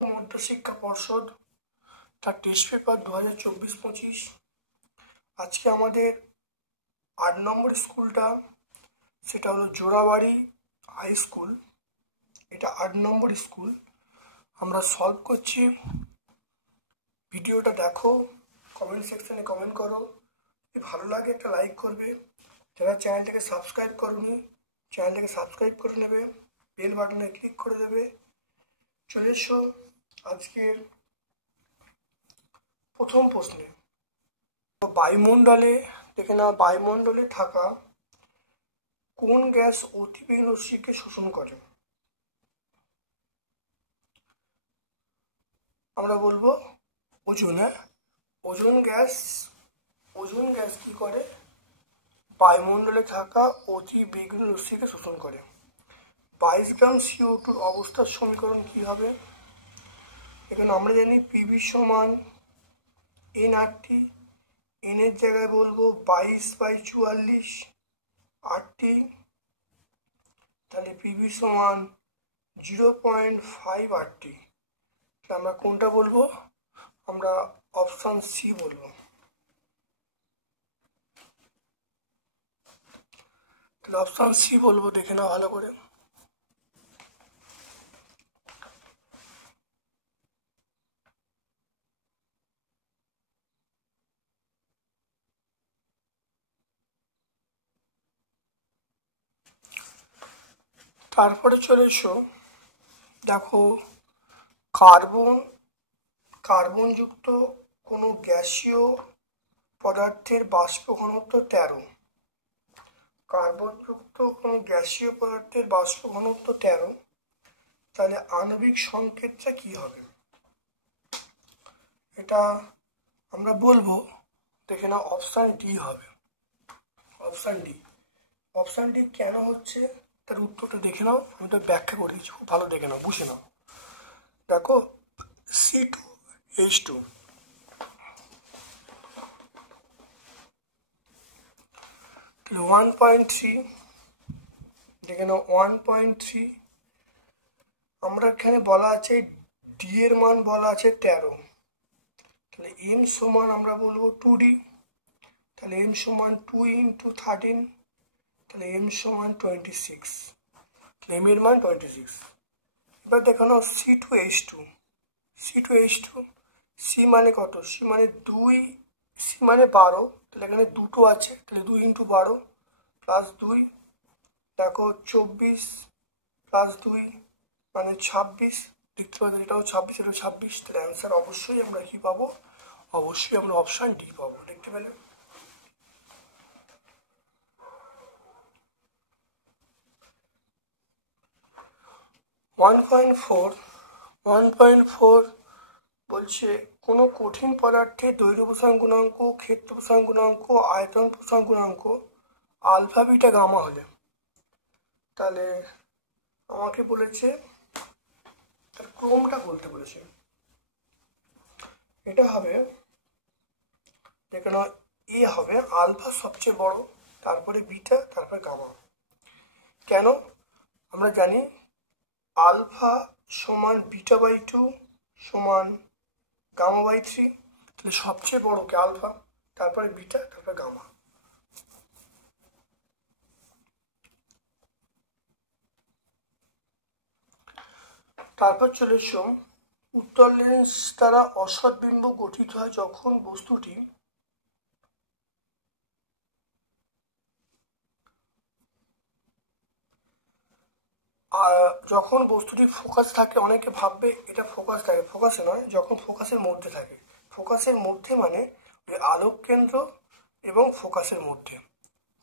মধ্যশিক্ষা পর্ষদ তার test paper 2024-25। আজকে আমাদের 8 নম্বর স্কুলটা, সেটা হলো জোড়াবাড়ি হাই স্কুল। এটা 8 নম্বর স্কুল। আমরা সলভ করছি। ভিডিওটা দেখো, কমেন্ট সেকশনে কমেন্ট করো, যদি ভালো লাগে একটা লাইক করবে। যারা চ্যানেলটাকে সাবস্ক্রাইব করোনি, চ্যানেলটাকে সাবস্ক্রাইব করে নেবে, বেল বাটনে ক্লিক করে দেবে। চলে এসো আজকের প্রথম প্রশ্নে। বায়ুমণ্ডলে দেখে না, বায়ুমণ্ডলে থাকা কোন গ্যাস অতিবেগুনি রশ্মিকে শোষণ করে? আমরা বলবো ওজোন। হ্যাঁ, ওজোন গ্যাস কি করে? বায়ুমণ্ডলে থাকা অতিবেগুনি রশ্মিকে শোষণ করে। 22 গ্রাম CO2 অবস্থার সমীকরণ কি হবে? এখানে আমরা জানি পিভি সমান NRT। এন এর জায়গায় বলবো 22/44 RT। তাহলে পিভি সমান 0.5 RT। আমরা কোনটা বলবো? আমরা অপশন সি বলবো। তাহলে অপশন সি বলবো, দেখে নাও ভালো করে। তারপরে চলে এসো, দেখো কার্বনযুক্ত কোনো গ্যাসীয় পদার্থের বাষ্প ঘনত্ব 13। কার্বনযুক্ত কোনো গ্যাসীয় পদার্থের বাষ্প ঘনত্ব 13। তাহলে আণবিক সংকেতটা কি হবে? এটা আমরা বলবো, দেখে নাও, অপশান ডি হবে। অপশান ডি কেন হচ্ছে তার উত্তরটা দেখে নাও। আমি তো ব্যাখ্যা করে দিচ্ছি, খুব ভালো দেখে নাও, বুঝে নাও। দেখো C2H2, তাহলে 1.3, দেখে নাও 1.3। আমরা এখানে বলা আছে ডি এর মান বলা আছে 13। তাহলে এম সমান আমরা বলবো 2D। তাহলে এম সমান 2 × 13, তাহলে এম সমান 26। তাহলে এম এর মান 26। এবার দেখো না C2H2, সি মানে কত? সি মানে 2, সি মানে 12। তাহলে এখানে দুটো আছে, তাহলে 2 × 12 + 2। দেখো 24 + 2 মানে 26। দেখতে পাচ্ছি এটাও 26, এটাও 26। তাহলে অ্যান্সার অবশ্যই আমরা কি পাবো? অবশ্যই আমরা অপশান ডি পাবো। দেখতে পেলে? ওয়ান পয়েন্ট ফোর বলছে কোনো কঠিন পদার্থের দৈর্ঘ্য প্রসারণ গুণাঙ্ক, ক্ষেত্র প্রসারণ গুণাঙ্ক, আয়তন প্রসারণ গুণাঙ্ক আলফা বিটা গামা হলে, তাহলে আমাকে বলেছে তার ক্রমটা বলতে বলেছে। এটা হবে, দেখে নাও, এ হবে আলফা সবচেয়ে বড়, তারপরে বিটা, তারপরে গামা। কেন? আমরা জানি আলফা সমান β/2 সমান γ/3। তাহলে সবচেয়ে বড় কে? আলফা, তারপরে বিটা, তারপরে গামা। তারপর চলে এসো, উত্তল লেন্স দ্বারা অসৎ বিম্ব গঠিত হয় যখন বস্তুটি ফোকাস থাকে। অনেকে ভাববে এটা ফোকাস থাকে, ফোকাসে নয়, যখন ফোকাসের মধ্যে থাকে। ফোকাসের মধ্যে মানে ওই আলোক কেন্দ্র এবং ফোকাসের মধ্যে।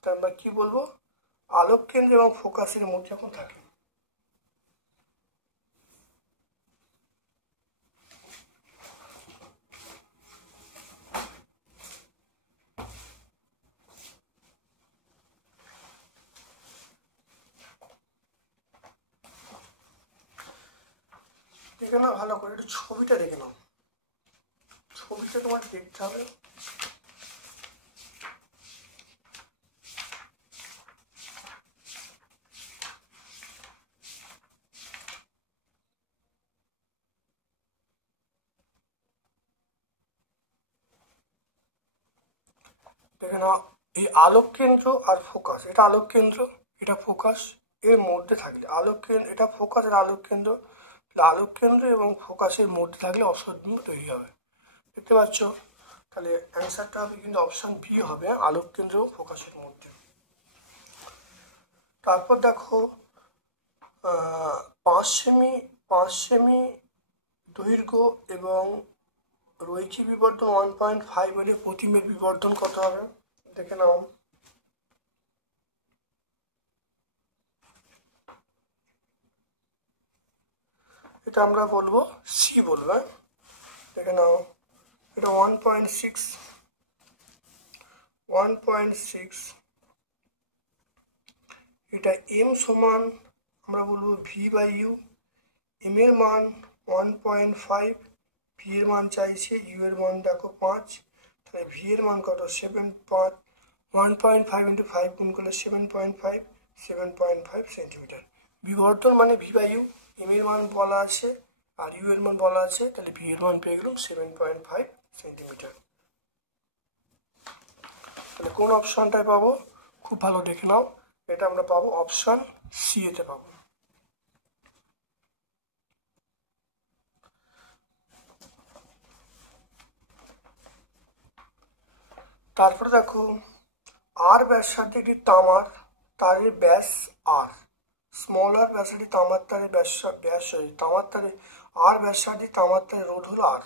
তা আমরা কি বলবো? আলোক কেন্দ্র এবং ফোকাসের মধ্যে যখন থাকে। দেখে নাও ভালো করে, একটু ছবিটা দেখে নাও, ছবিটা তোমার দেখতে হবে। দেখে নাও, এই আলোক কেন্দ্র আর ফোকাস, এটা আলোক কেন্দ্র, এটা ফোকাস, এর মধ্যে থাকলে আলোক কেন্দ্র, এটা ফোকাস আর আলোক কেন্দ্র, আলোক কেন্দ্র এবং ফোকাসের মধ্যে থাকলে অসৎ বিন্দু তৈরি হবে। দেখতে পাচ্ছ? তাহলে অ্যান্সারটা হবে কিন্তু অপশন বি হবে, আলোক কেন্দ্র ও ফোকাসের মধ্যে। তারপর দেখো 5 সেমি দৈর্ঘ্য এবং রৈখিক বিবর্ধন 1.5 হলে প্রতিমের বিবর্ধন কত হবে? দেখে নাও। এটা আমরা বলবো সি বলবো। দেখে নাও, এটা 1.6, এটা এম সমান আমরা বলবো ভি বাই ইউ, এম এর মান 1.5, ভি এর মান চাইছে, ইউ এর মান দেখো 5, তাহলে ভি এর মান কত? 1.5 ইন্টু 5 গুণ করলে 7.5 সেন্টিমিটার। বিবর্ধন মানে ভি বাই ইউ, এম এর মান বলা আছে আর ইউ এর মান বলা আছে, তাহলে ভি এর মান পেয়ে গেলাম 7.5 সেন্টিমিটার। তাহলে কোন অপশনটায় পাবো? খুব ভালো দেখে নাও, এটা আমরা পাবো অপশন সি এতে পাবো। তারপরে দেখো, আর ব্যাসার্ধে একটি তামার তারের ব্যাস আর, স্মল আর ব্যাসার্ধে তামার তারের তামার তারে আর ব্যাসার্ধে তামার তারের রোধ হলো আর।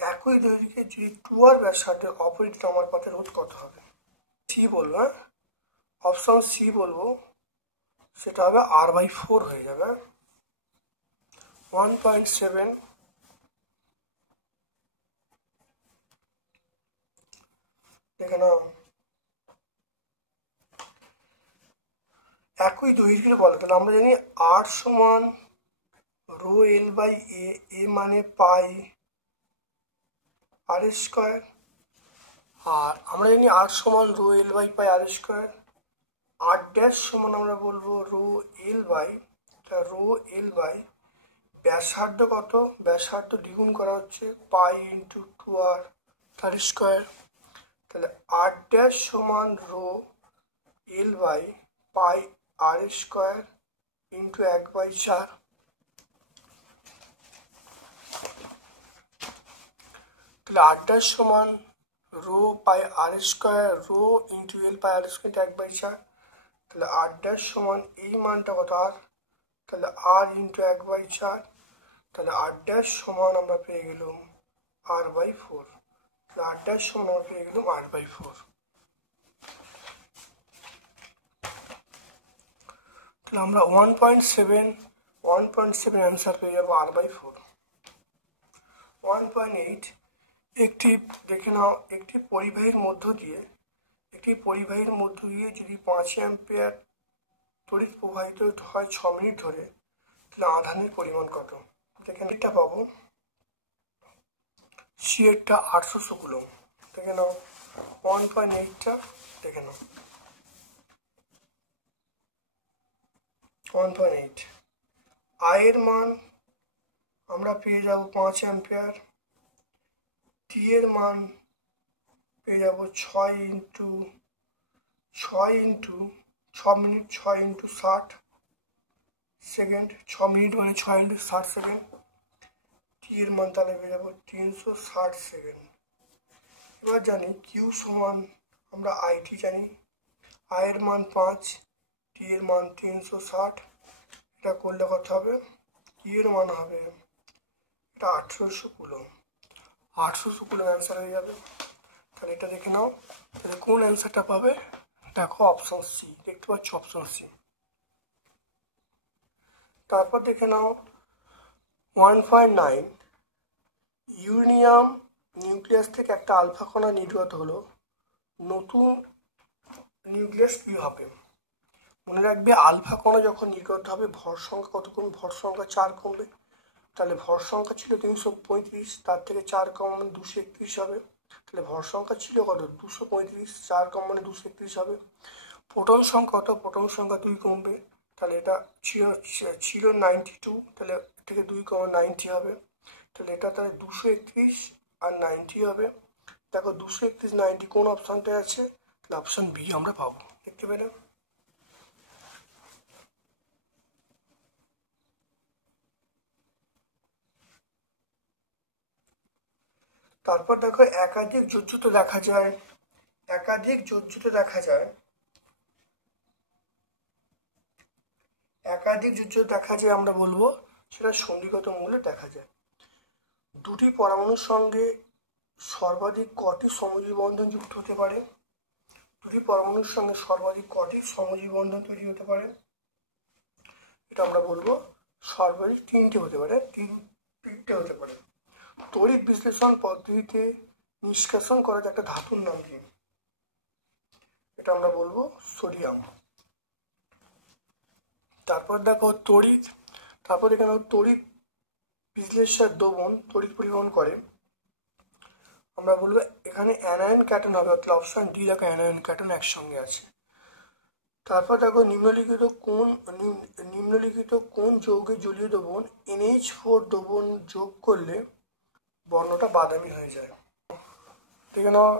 একই দৈর্ঘ্যে যদি 2r ব্যাসার্ধের অপর তামার পাতের রোধ কত হবে? সি বলবো, অপশন সি বলবো, সেটা হবে r/4 হয়ে যাবে। 1.7, দেখে নাও, একই দৈর্ঘ্যের বলে, তাহলে আমরা জানি r সমান রো এল বাই এ মানে পাই আর স্কোয়ার, আর আমরা জানি r সমান rho L by pi r square, r dash সমান আমরা বলবো রো এল বাই ব্যাসার্ধ কত? ব্যাসার্ধ দ্বিগুণ করা হচ্ছে পাই ইন্টু 2r তার স্কোয়ার, তাহলে আর ড্যাশ সমান rho L by pi r square into 1/4, তাহলে আর ড্যাশ সমান rho pi r square rho into L pi r square 1/4, তাহলে আর ড্যাশ সমান এই মানটা কত? আর, তাহলে আর ইন্টু 1/4, তাহলে আর ড্যাশ সমান আমরা পেয়ে গেলাম r/4, তাহলে আর ড্যাশ সমান আমরা পেয়ে গেলাম r/4। তাহলে আমরা 1.7 অ্যান্সার পেয়ে যাবো r/4। 1.8, একটি দেখে নাও, একটি পরিবাহীর মধ্য দিয়ে যদি 5 অ্যাম্পিয়ার তড়িৎ প্রবাহিত হয় 6 মিনিট ধরে, তাহলে আধানের পরিমাণ কত? দেখে এটা পাবো, সি এরটা 800 কুলম্ব। দেখে নাও 1.8টা, দেখে নাও 1.8, আয়ের মান আমরা পেয়ে যাব 5 অ্যাম্পিয়ার, টি এর মান পেয়ে যাব 6 into 6 minute, 6 into 60 second, 6 minute মানে 6 ইন্টু 60 সেকেন্ড, টি এর মান তাহলে পেয়ে যাবো 360 সেকেন্ড। এবার জানি কিউ সমান, আমরা আইটি জানি, আয়ের মান 5, টি এর মান 360, এটা করলে কত হবে? কিউ এর মান হবে এটা 800 কুলম্ব, 800 কুলম্ব অ্যান্সার হয়ে যাবে। তাহলে এটা দেখে নাও, তাহলে কোন অ্যান্সারটা পাবে? দেখো অপশন সি, দেখতে পাচ্ছ অপশন সি। তারপর দেখে নাও 1.9, ইউরেনিয়াম নিউক্লিয়াস থেকে একটা আলফা কণা নির্গত হলো, নতুন নিউক্লিয়াস কি হবে? মনে রাখবে, আলফা কণা যখন নির্গত হবে ভর সংখ্যা কত কমবে? ভর সংখ্যা 4 কমবে, তাহলে ভর সংখ্যা ছিল 335, তার থেকে 4 কম মানে 231 হবে। তাহলে ভর সংখ্যা ছিল কত? 235, 4 কম মানে 231 হবে। প্রোটন সংখ্যা কত? প্রোটন সংখ্যা 2 কমবে, তাহলে এটা ছিল 92, তাহলে থেকে 2 কমে 90 হবে। তাহলে এটা তাহলে 231 আর 90 হবে। দেখো 231 90 কোন অপশানটায় আছে? তাহলে অপশান বি আমরা পাবো, দেখতে পেলে। তারপর দেখো একাধিক যোজ্যত দেখা যায়, একাধিক যোজ্যত দেখা যায়, একাধিক যোজ্যত দেখা যায় আমরা বলবো সেটা সন্ধিগত মূল্যে দেখা যায়। দুটি পরমাণুর সঙ্গে সর্বাধিক কটি সমযোজী বন্ধন যুক্ত হতে পারে? দুটি পরমাণুর সঙ্গে সর্বাধিক কটি সমযোজী বন্ধন তৈরি হতে পারে? এটা আমরা বলবো সর্বাধিক 3টে হতে পারে, 3টে হতে পারে। তড়িৎ বিশ্লেষণ পদ্ধতিতে নিষ্কাশন করা একটা ধাতুর নাম কি? এটা আমরা বলবো সোডিয়াম। তারপর দেখো তড়িৎ, তারপর এখানে তড়িৎ বিশ্লেষণ দ্রবণ তড়িৎ পরিবহন করে, আমরা বলবো এখানে অ্যানায়ন ক্যাটন হবে, অর্থাৎ অপশন ডি দেখো অ্যানায়ন ক্যাটন একসঙ্গে আছে। তারপর দেখো নিম্নলিখিত কোন যৌগের জলীয় দ্রবণ NH4 দ্রবণ যোগ করলে বর্ণটা বাদামি হয়ে যায়? দেখে নাও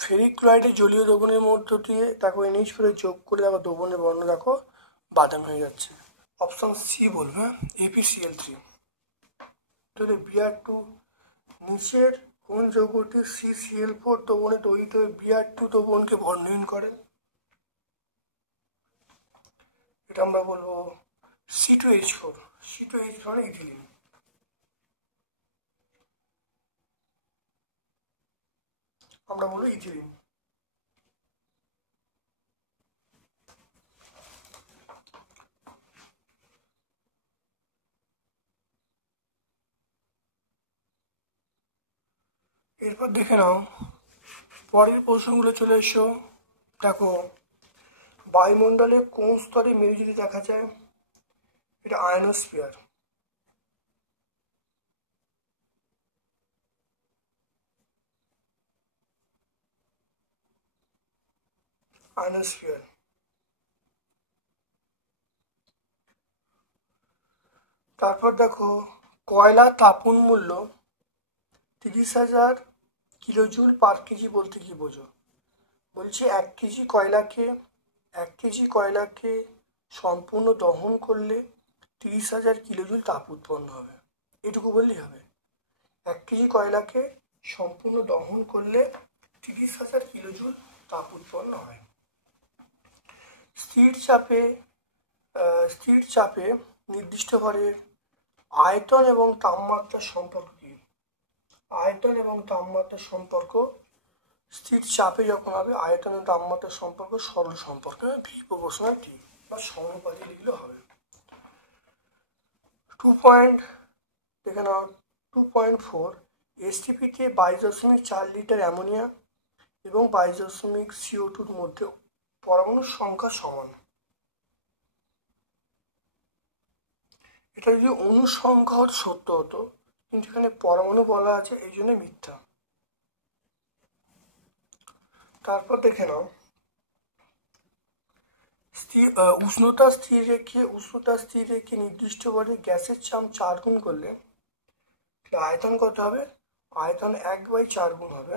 ফেরিক ক্লোরাইডের জলীয় দ্রবণের মধ্য দিয়ে দেখো NH4 যোগ করে দেখো দ্রবণের বর্ণ দেখো বাদামি হয়ে যাচ্ছে। অপশন সি বলবে ApCl3। তাহলে Br2 নিচের কোন যৌগটি CCl4 দ্রবণে তৈরিতে Br2 দ্রবণকে বর্ণহীন করে? এটা আমরা বলবো C2H4, C2H4 ইথিলিন। আমরা বলবো ইথিলিন। এরপর দেখে নাও পরের প্রশ্নগুলো চলে এসো। দেখো বায়ুমণ্ডলে কোন স্তরে মেরুজ্যোতি দেখা যায়? এটা আয়নোস্ফিয়ার। আয়নোস্ফিয়ার। তারপর দেখো কয়লা তাপন মূল্য 30,000 কিলোজুল পার কেজি বলতে কি বোঝো? বলছি 1 কেজি কয়লাকে সম্পূর্ণ দহন করলে 30,000 কিলোজুল তাপ উৎপন্ন হবে, এটুকু বললেই হবে। 1 কেজি কয়লাকে সম্পূর্ণ দহন করলে 30,000 কিলোজুল তাপ উৎপন্ন হয়। স্থির চাপে নির্দিষ্ট ভরের আয়তন এবং তাপমাত্রার সম্পর্ক কি? আয়তন এবং তাপমাত্রার সম্পর্ক স্থির চাপে যখন হবে আয়তন এবং তাপমাত্রার সম্পর্ক সরল সম্পর্ক, ভি প্রপোর্শনাল টি বা সমানুপাতিক লিখলে হবে। 2.4 STPতে 22.4 লিটার অ্যামোনিয়া এবং 22 CO2 মধ্যে পরমাণুর সংখ্যা সমান। এটা যদি অণু সংখ্যা হতো সত্য হতো, কিন্তু এখানে পরমাণু বলা আছে এই জন্য মিথ্যা। তারপর দেখে নাও উষ্ণতা স্থির রেখে নির্দিষ্ট ভরে গ্যাসের চাপ 4 গুণ করলে আয়তন কত হবে? আয়তন 1/4 গুণ হবে।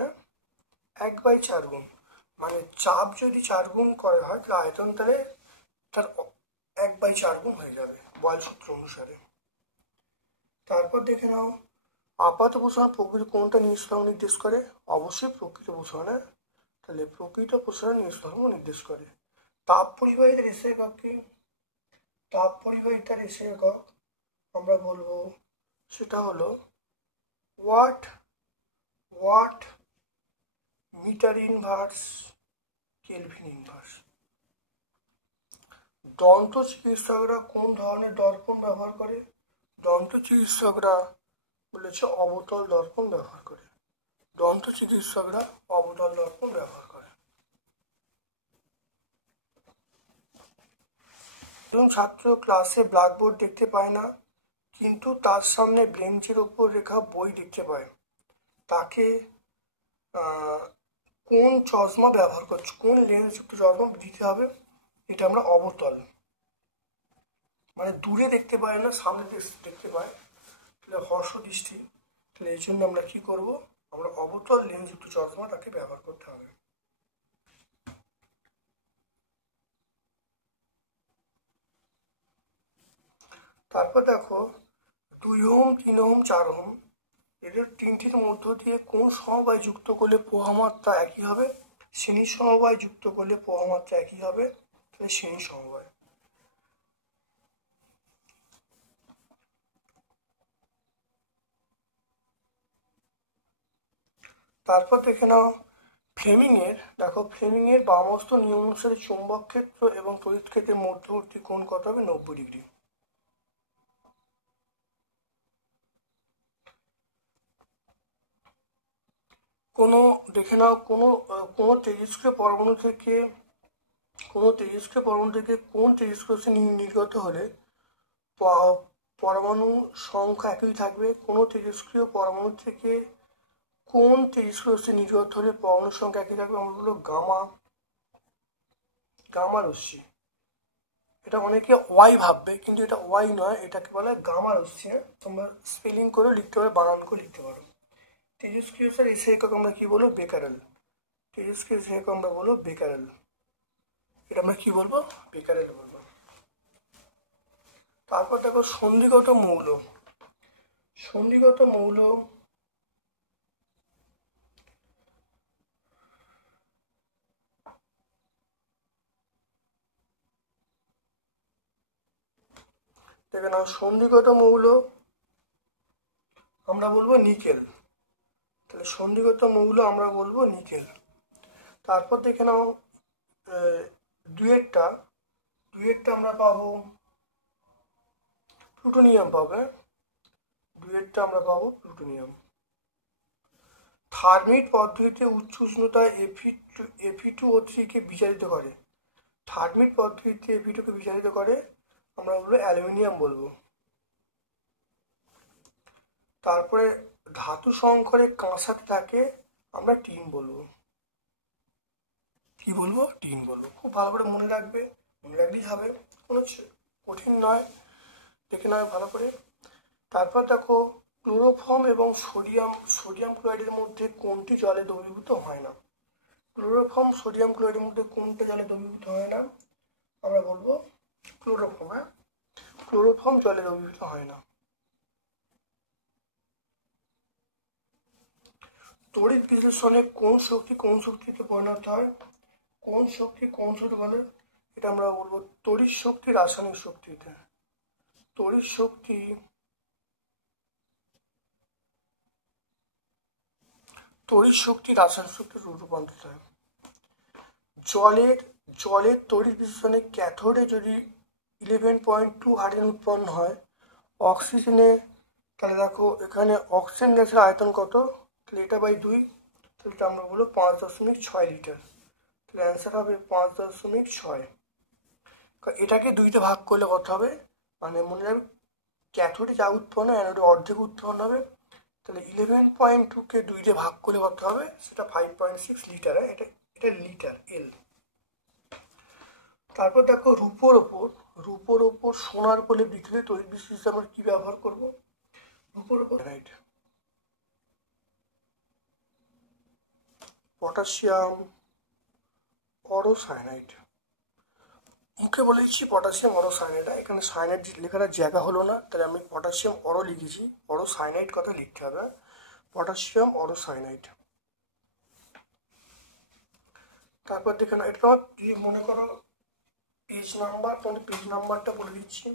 1/4 গুণ মানে চাপ যদি 4 গুণ করা হয় তাহলে আয়তন তাহলে তার 1/4 গুণ হয়ে যাবে বয়েল সূত্র অনুসারে। তারপর দেখে নাও আপাত প্রসারণ প্রকৃত কোনটা নিজ ধর্ম নির্দেশ করে? অবশ্যই প্রকৃত প্রসারণে। তাহলে প্রকৃত প্রসারণ নিজ ধর্ম নির্দেশ করে। তাপ পরিবাহিতার এসে একক কি? তাপ পরিবাহিতার এসে একক আমরা বলবো সেটা হলো watt metre inverse kelvin inverse. দন্ত চিকিৎসকরা কোন ধরনের দর্পণ ব্যবহার করে? দন্ত চিকিৎসকরা বলেছে অবতল দর্পণ ব্যবহার করে। দন্ত চিকিৎসকরা অবতল দর্পণ ব্যবহার করে। এবং ছাত্র ক্লাসে ব্ল্যাকবোর্ড দেখতে পায় না, কিন্তু তার সামনে বেঞ্চের ওপর রেখা বই দেখতে পায়, তাকে কোন চশমা ব্যবহার করছে, কোন লেন্সযুক্ত চশমা দিতে হবে? এটা আমরা অবতল, মানে দূরে দেখতে পায় না, সামনে দেখতে পায়, তাহলে হর্ষ দৃষ্টি। তাহলে এই জন্য আমরা কি করব, আমরা অবতল লেন্সযুক্ত চশমা তাকে ব্যবহার করতে হবে। তারপর দেখো 2 ওহম, 3 ওহম, 4 ওহম, এদের তিনটির মধ্য দিয়ে কোন সমবায় যুক্ত করলে প্রবাহমাত্রা একই হবে? শ্রেণী সমবায় যুক্ত করলে প্রবাহমাত্রা একই হবে, তাহলে শ্রেণী সমবায়। তারপর দেখে নাও ফ্লেমিংয়ের, দেখো ফ্লেমিংয়ের বামস্ত নিয়ম অনুসারে চুম্বক ক্ষেত্র এবং তড়িৎ ক্ষেত্রের মধ্যবর্তী কোণ কত হবে? 90 ডিগ্রি। কোনো দেখে নাও কোনো তেজস্ক্রিয় পরমাণু থেকে কোন তেজস্ক্রিয় রশ্মি নির্গত হলে পরমাণু সংখ্যা একই থাকবে? কোন তেজস্ক্রিয় পরমাণু থেকে কোন তেজস্ক্রিয় রশ্মি নির্গত হলে পরমাণু সংখ্যা একই থাকবে? আমরা বলবো গামা রশ্মি। এটা অনেকে ওয়াই ভাববে, কিন্তু এটা ওয়াই নয়, এটাকে বলে গামা রশ্মি। তোমরা স্পেলিং করে লিখতে পারো, বানান করে লিখতে পারো। তেজস্ক্রিয় এসে একক আমরা কি বলবো? বেকারেল। তেজস্ক্রিয় এসে একক আমরা বলবো বেকারেল। এটা আমরা কি বলবো? বেকারেল বলবো। তারপর দেখো সন্ধিগত মৌল। সন্ধিগত মৌল দেখে নাও, সন্ধিগত মৌল আমরা বলবো নিকেল। তাহলে সন্ধিগত মৌল আমরা বলবো নিকেল। তারপর দেখে নাও দুয়েরটা আমরা পাবো প্লুটোনিয়াম পাবো। দুয়েরটা আমরা পাবো প্লুটোনিয়াম। থার্মিট পদ্ধতিতে উচ্চ উষ্ণতায় Fe2O3 কে বিজারিত করে। থার্মিট পদ্ধতিতে Fe2 কে বিজারিত করে আমরা বলবো অ্যালুমিনিয়াম বলবো। তারপরে ধাতু সংকরে কাঁসাতে থাকে আমরা টিন বলবো। কি বলবো? টিন বলবো। খুব ভালো করে মনে রাখবে, মনে রাখলেই হবে, কোনো কঠিন নয়, দেখে নেবে ভালো করে। তারপর দেখো ক্লোরোফর্ম এবং সোডিয়াম ক্লোরাইডের মধ্যে কোনটি জলে দ্রবীভূত হয় না? ক্লোরোফর্ম সোডিয়াম ক্লোরাইডের মধ্যে কোনটা জলে দ্রবীভূত হয় না? আমরা বলবো ক্লোরোফর্ম। হ্যাঁ, ক্লোরোফর্ম জলে দ্রবীভূত হয় না। তড়িৎ বিশ্লেষণে কোন শক্তি কোন শক্তিতে পরিণত হয়? কোন শক্তি কোন শক্তি বলে? এটা আমরা বলবো তড়িৎ শক্তি রাসায়নিক শক্তিতে। তড়িৎ শক্তি রাসায়নিক শক্তির রূপান্তরিত হয়। জলের তড়িৎ বিশ্লেষণে ক্যাথোডে যদি 11.2 আয়তন উৎপন্ন হয়, অক্সিজেনে, তাহলে দেখো এখানে অক্সিজেন গ্যাসের আয়তন কত? তাহলে এটা বাই 2, তাহলে এটা আমরা বলবো 5.6 লিটার। তাহলে অ্যান্সার হবে 5.6। এটাকে 2তে ভাগ করলে কত হবে? মানে মনে রাখবে ক্যাথোডে যা উৎপন্ন হয় অ্যানোডে অর্ধেক উৎপন্ন হবে। তাহলে 11.2কে 2তে ভাগ করলে কত হবে? সেটা 5.6 লিটার। এটা লিটার, এল। তারপর দেখো রূপোর ওপর সোনার বলে বিক্রি তড়িৎ বিশ্লেষণে আমরা কি ব্যবহার করব? রূপোর ওপর পটাশিয়াম অরোসায়ানাইড। মুখে বলেছি পটাশিয়াম অরোসায়ানাইড, এখানে সায়ানাইড লেখার জায়গা হলো না, তাহলে আমি পটাশিয়াম অরো লিখেছি, অরোসায়ানাইড কথা লিখতে হবে। পটাশিয়াম অরোসায়ানাইড। তারপর দেখে না, এটা মনে করো পেজ নাম্বার, তোমাদের পেজ নাম্বারটা বলে দিচ্ছি।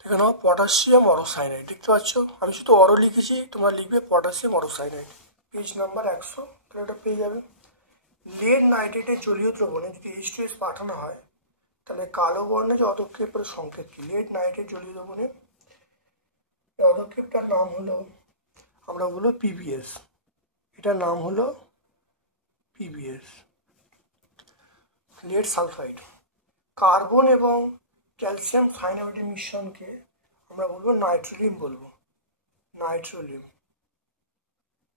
দেখে নাও পটাশিয়াম অরোসায়ানাইড, দেখতে পাচ্ছ আমি শুধু অরো লিখেছি, তোমরা লিখবে পটাশিয়াম অরোসায়ানাইড। পেজ নাম্বার 100, তাহলে এটা পেয়ে যাবে। লেড নাইট্রেটের জলীয় দ্রবণে যদি H2S পাঠানো হয়, তাহলে কালো বর্ণে যে অদক্ষেপের সংকেত কি? লেড নাইট্রেট জলীয় দ্রবণে পদক্ষেপটার নাম হলো আমরা বলবো পিবিএস। এটার নাম হলো পিবিএস। Lead sulphide. কার্বন এবং ক্যালসিয়াম সায়ানাইডের মিশ্রণকে আমরা বলবো নাইট্রোলিয়াম বলবো,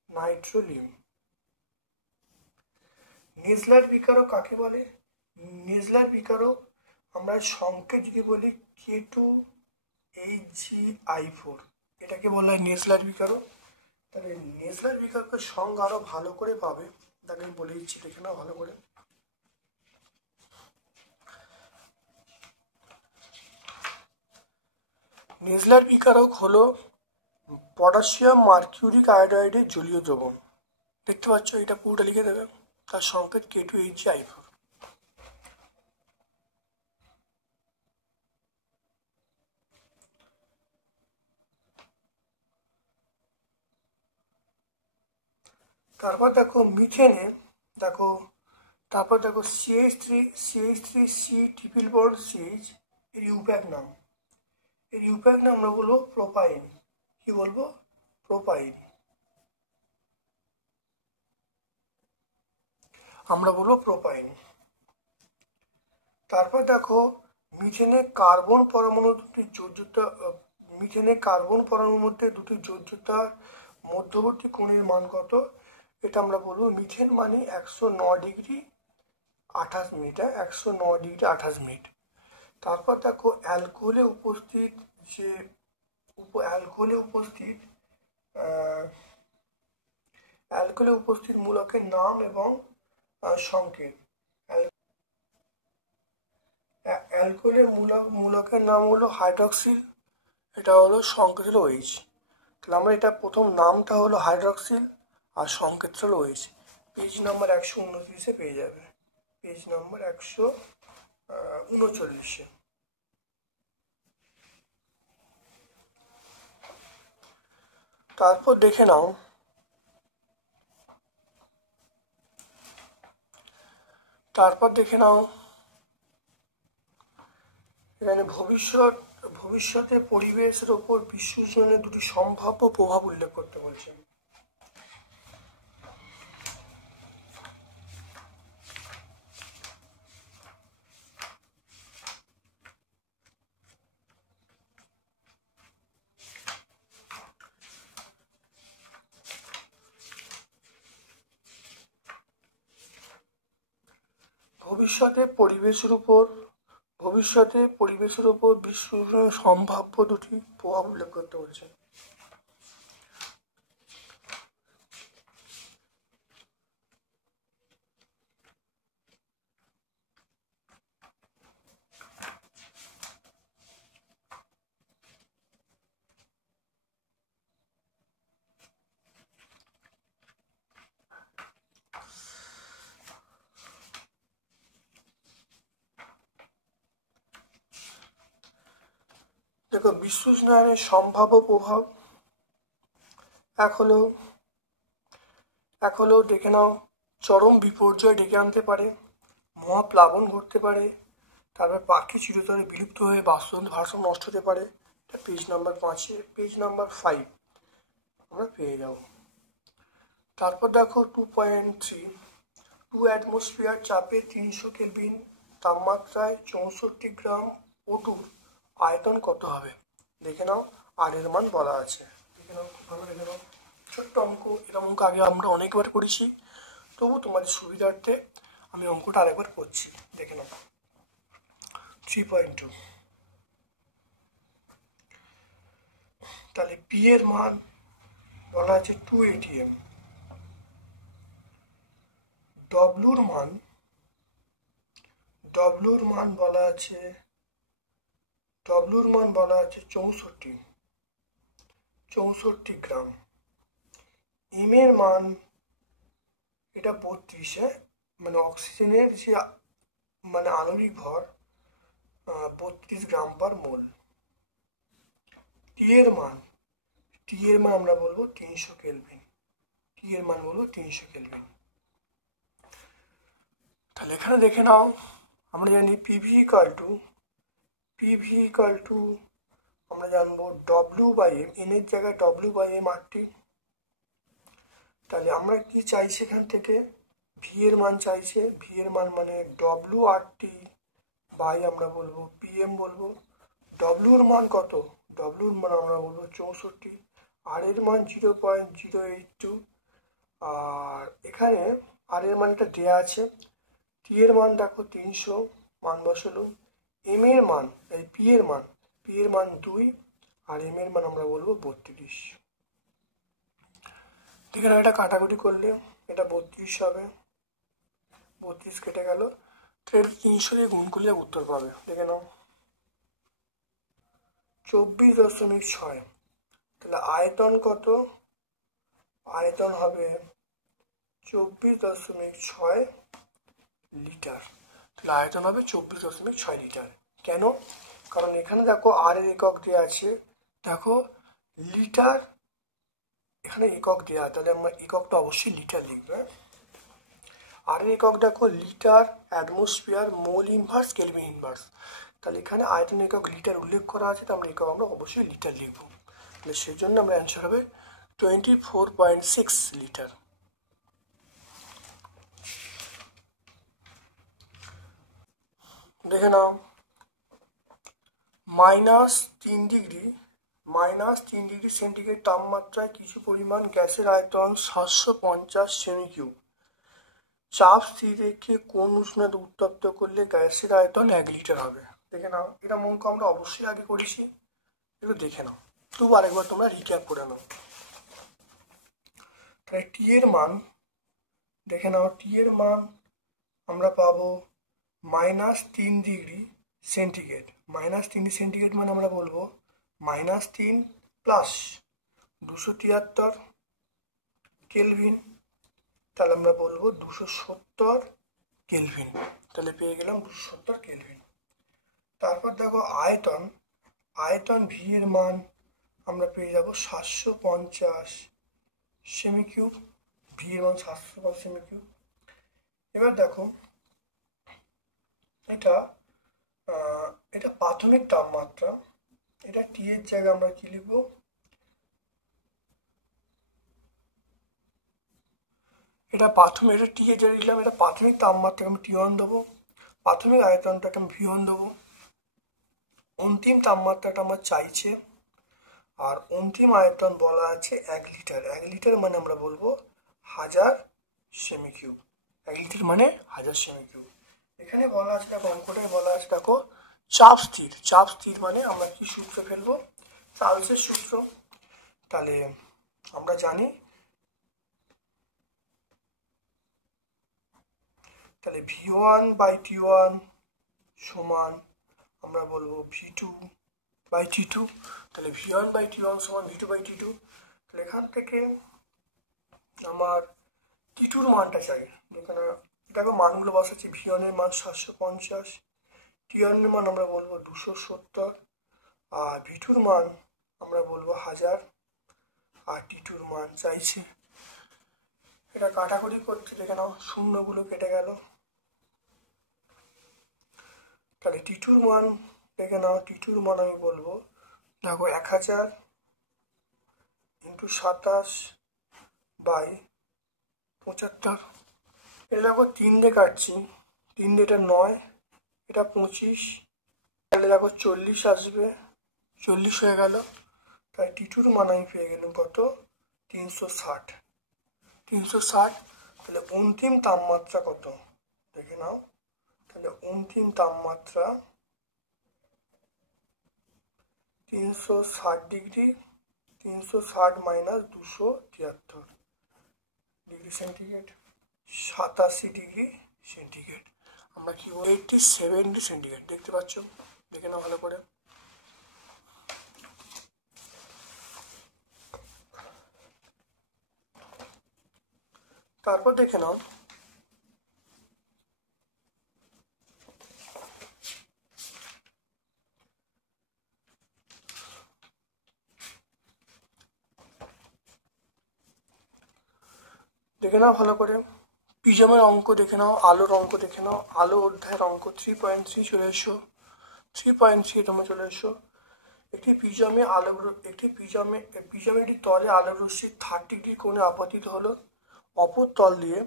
নাইট্রোলিয়াম। নেজলার বিকারক কাকে বলে? নেজলার বিকারক আমরা সংকেত যদি বলি K2HgI4, এটাকে বলা হয় নেজলার বিকারক। তাহলে নেজলার বিকারকের সংজ্ঞা আরো ভালো করে পাবে, তাকে আমি বলে দিচ্ছি, দেখে নাও ভালো করে। নেজলার বিকারক হলো পটাশিয়াম মার্কিউরিক আয়োডাইডের জলীয় দ্রবণ। দেখতে পাচ্ছ, এটা পুরোটা লিখে দেবে, তার সংকেত K2HgI4। তারপর দেখো মিথেনে, তারপর দেখো CH3C ট্রিপল বন্ড CH, এর ইউপ্যাক নাম, আমরা বলবো প্রোপাইন। কি বলবো? প্রোপাইন, আমরা বলবো প্রোপাইন। তারপর দেখো মিথেনে কার্বন পরমাণুর মধ্যে দুটি যোজ্যতার মধ্যবর্তী কোণের মান কত? এটা আমরা বলবো মিথেন মানে 109 ডিগ্রি 28 মিনিট, 109 ডিগ্রি 28 মিনিট। তারপর দেখো অ্যালকোহলে উপস্থিত মূলকের নাম এবং সংকেত। অ্যালকোহলের মূলকের নাম হলো হাইড্রক্সিল, এটা হলো সংকেত হলো OH। তাহলে আমরা এটা প্রথম নামটা হলো হাইড্রক্সিল আর সংকেত হলো OH। পেজ নাম্বার 129 পেয়ে যাবে, পেজ নাম্বার 139। তারপর দেখে নাও এখানে ভবিষ্যতে পরিবেশের ওপর বিশ্ব উষ্ণায়নের দুটি সম্ভাব্য প্রভাব উল্লেখ করতে বলছেন। ভবিষ্যতে পরিবেশের উপর বিশ্ব উষ্ণায়নের সম্ভাব্য দুটি প্রভাব উল্লেখ করতে বলছেন। দেখো বিশ্ব উষ্ণায়নের সম্ভাব্য প্রভাব এক হলো দেখে নাও, চরম বিপর্যয় ডেকে আনতে পারে, মহাপ্লাবন ঘটতে পারে, তারপর পাখি চিরতরে বিলুপ্ত হয়ে বাস্তুতন্ত্রের ভারসাম্য নষ্ট হতে পারে। এটা পেজ নাম্বার 5, পেজ নাম্বার 5 আমরা পেয়ে যাব। তারপর দেখো 2.3, 2 অ্যাটমসফিয়ার চাপে 300 কেলভিন তাপমাত্রায় 64 গ্রাম O2 আয়তন কত হবে? দেখে নাও, আর এর মান বলা আছে, দেখে নাও, খুব ভালো দেখে নাও। ছোট্ট অঙ্ক, এরকম অঙ্ক আগে আমরা অনেকবার করেছি, তবু তোমাদের সুবিধার্থে আমি অঙ্কটা আরেকবার করছি, দেখে নাও। 3.2, তাহলে পি এর মান বলা আছে 2 ATM, ডব্লুর মান বলা আছে 64 গ্রাম। এম এর মান এটা 32, মানে অক্সিজেনের যে মানে আণবিক ভর 32 গ্রাম পার মোল। টি এর মান আমরা বলবো 300 কেলভিন, তাহলে এখানে দেখে নাও, আমরা জানি পিভি ইকাল টু আমরা জানবো W/M, এন এর জায়গায় W/M RT। তাহলে আমরা কি চাই সেখান থেকে? ভি এর মান চাইছে, ভি এর মান মানে ডব্লিউ আর টি বাই আমরা বলবো পিএম বলবো। ডব্লিউর মান কত? ডব্লিউর মান আমরা বলবো 64, আর এর মান 0.082, আর এখানে আর এর মানটা দেওয়া আছে। টি এর মান দেখো 300, মান বসালো। এম এর মান এই পি এর মান 2, আর এম এর মান আমরা বলবো 32। ঠিক আছে, এটা কাটাকুটি করলে এটা 32 হবে, 32 কেটে গেল, তো এটা 300 দিয়ে গুণ করলে উত্তর পাবে। দেখে নাও 24.6। তাহলে আয়তন কত? আয়তন হবে 24.6 লিটার। তাহলে আয়তন হবে 24.6 লিটার। কেন? কারণ এখানে দেখো আর এর একক দেওয়া আছে, দেখো লিটার, এখানে একক দেওয়া, তাহলে আমরা এককটা অবশ্যই লিটার লিখবে। আর এর একক দেখো litre, atmosphere, mole inverse, kelvin inverse. তাহলে এখানে আয়তন একক লিটার উল্লেখ করা আছে, তো আমরা একক আমরা অবশ্যই লিটার লিখবো। তাহলে সেই জন্য আমরা অ্যান্সার হবে 24.6 লিটার। দেখে নাও -3 ডিগ্রি সেন্টিগ্রেড তাপমাত্রায় কিছু পরিমাণ গ্যাসের আয়তন 750 সেমি কিউব। চাপ স্থির রেখে কোন উষ্ণতা উত্তপ্ত করলে গ্যাসের আয়তন 1 লিটার হবে? দেখে নাও, এটা অঙ্ক আমরা অবশ্যই আগে করেছি, একটু দেখে নাও, তবু আরেকবার তোমরা রিক্যাপ করে নাও। তাহলে টি এর মান দেখে নাও, টি এর মান আমরা পাবো -3 ডিগ্রি সেন্টিগ্রেড। -3 ডিগ্রি সেন্টিগ্রেড মানে আমরা বলবো -3 প্লাস 273 কেলভিন, তাহলে আমরা বলবো 270 কেলভিন। তাহলে পেয়ে গেলাম 270 কেলভিন। তারপর দেখো আয়তন ভি এর মান আমরা পেয়ে যাব 750 সেমি কিউব, ভি এর মান 750 সেমি কিউব। এবার দেখো এটা প্রাথমিক তাপমাত্রা, এটা টি এর জায়গায় আমরা কি লিখবো? এটা টি এর জায়গায় লিখলাম, এটা প্রাথমিক তাপমাত্রাকে আমি টি1 দেবো, প্রাথমিক আয়তনটাকে আমি ভি1 দেবো। অন্তিম তাপমাত্রাটা আমার চাইছে, আর অন্তিম আয়তন বলা আছে 1 লিটার। 1 লিটার মানে আমরা বলবো 1000 সেমি কিউব। 1 লিটার মানে 1000 সেমি কিউব। এখানে বলা আছে দেখো, অঙ্কটায় বলা আছে দেখো চাপ স্থির মানে আমরা কি সূত্র ফেলবো? চার্লসের সূত্র। তাহলে আমরা জানি, তাহলে V1/T1 সমান আমরা বলবো V2/T2। তাহলে V1/T1 সমান V2/T2। তাহলে এখান থেকে আমার T2-র মানটা চাই। দেখো মানগুলো বসাচ্ছি, V1 এর মান 750, T1 এর মান আমরা বলবো 270, আর V2-র মান আমরা বলবো 1000, আর T2-র মান চাইছে। এটা কাটাকুটি করতে দেখে নাও, শূন্যগুলো কেটে গেল। তাহলে T2-র মান দেখে নাও, T2-র মান আমি বলবো দেখো 1000 × 27/75। এটা দেখো 3 দিয়ে কাটছি, 3 দিয়ে এটা 9, এটা 25, তাহলে দেখো 40 আসবে, 40 হয়ে গেল। তাই T2-র মান আমি পেয়ে গেলাম কত? 360। তাহলে অন্তিম তাপমাত্রা কত দেখে নাও। তাহলে অন্তিম তাপমাত্রা 360 degree, 360 - 273 degree centigrade, 87 degree centigrade. আমরা কি বলি 87 ডিগ্রি সেন্টিগ্রেড। দেখতে পাচ্ছ, দেখে নাও ভালো করে। তারপর দেখে নাও ভালো করে পিজমের অঙ্ক দেখে নাও, আলোর অঙ্ক দেখে নাও। আলো অধ্যায়ের অঙ্ক 3.3 চলে এসো, 3.3 তোমরা চলে এসো। একটি পিজমের তলে আলোর রশ্মি 30 ডিগ্রি কোণে আপতিত হলো। অপর তল দিয়ে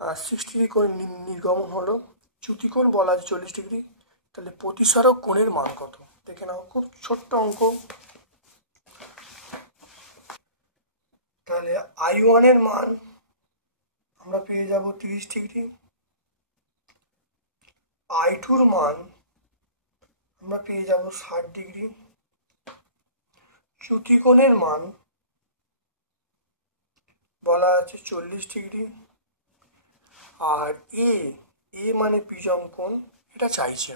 60 ডিগ্রি কোণ নির্গমন হলো, চ্যুতিকোণ বলা আছে 40 ডিগ্রি, তাহলে প্রতিসারক কোণের মান কত দেখে নাও, খুব ছোট্ট অঙ্ক। তাহলে I1 এর মান আমরা পেয়ে যাব 30 ডিগ্রি, I2 এর মান আমরা পেয়ে যাব 60 ডিগ্রি, চ্যুতিকোণের মান বলা আছে 40 ডিগ্রি, আর এ মানে প্রিজম কোণ এটা চাইছে।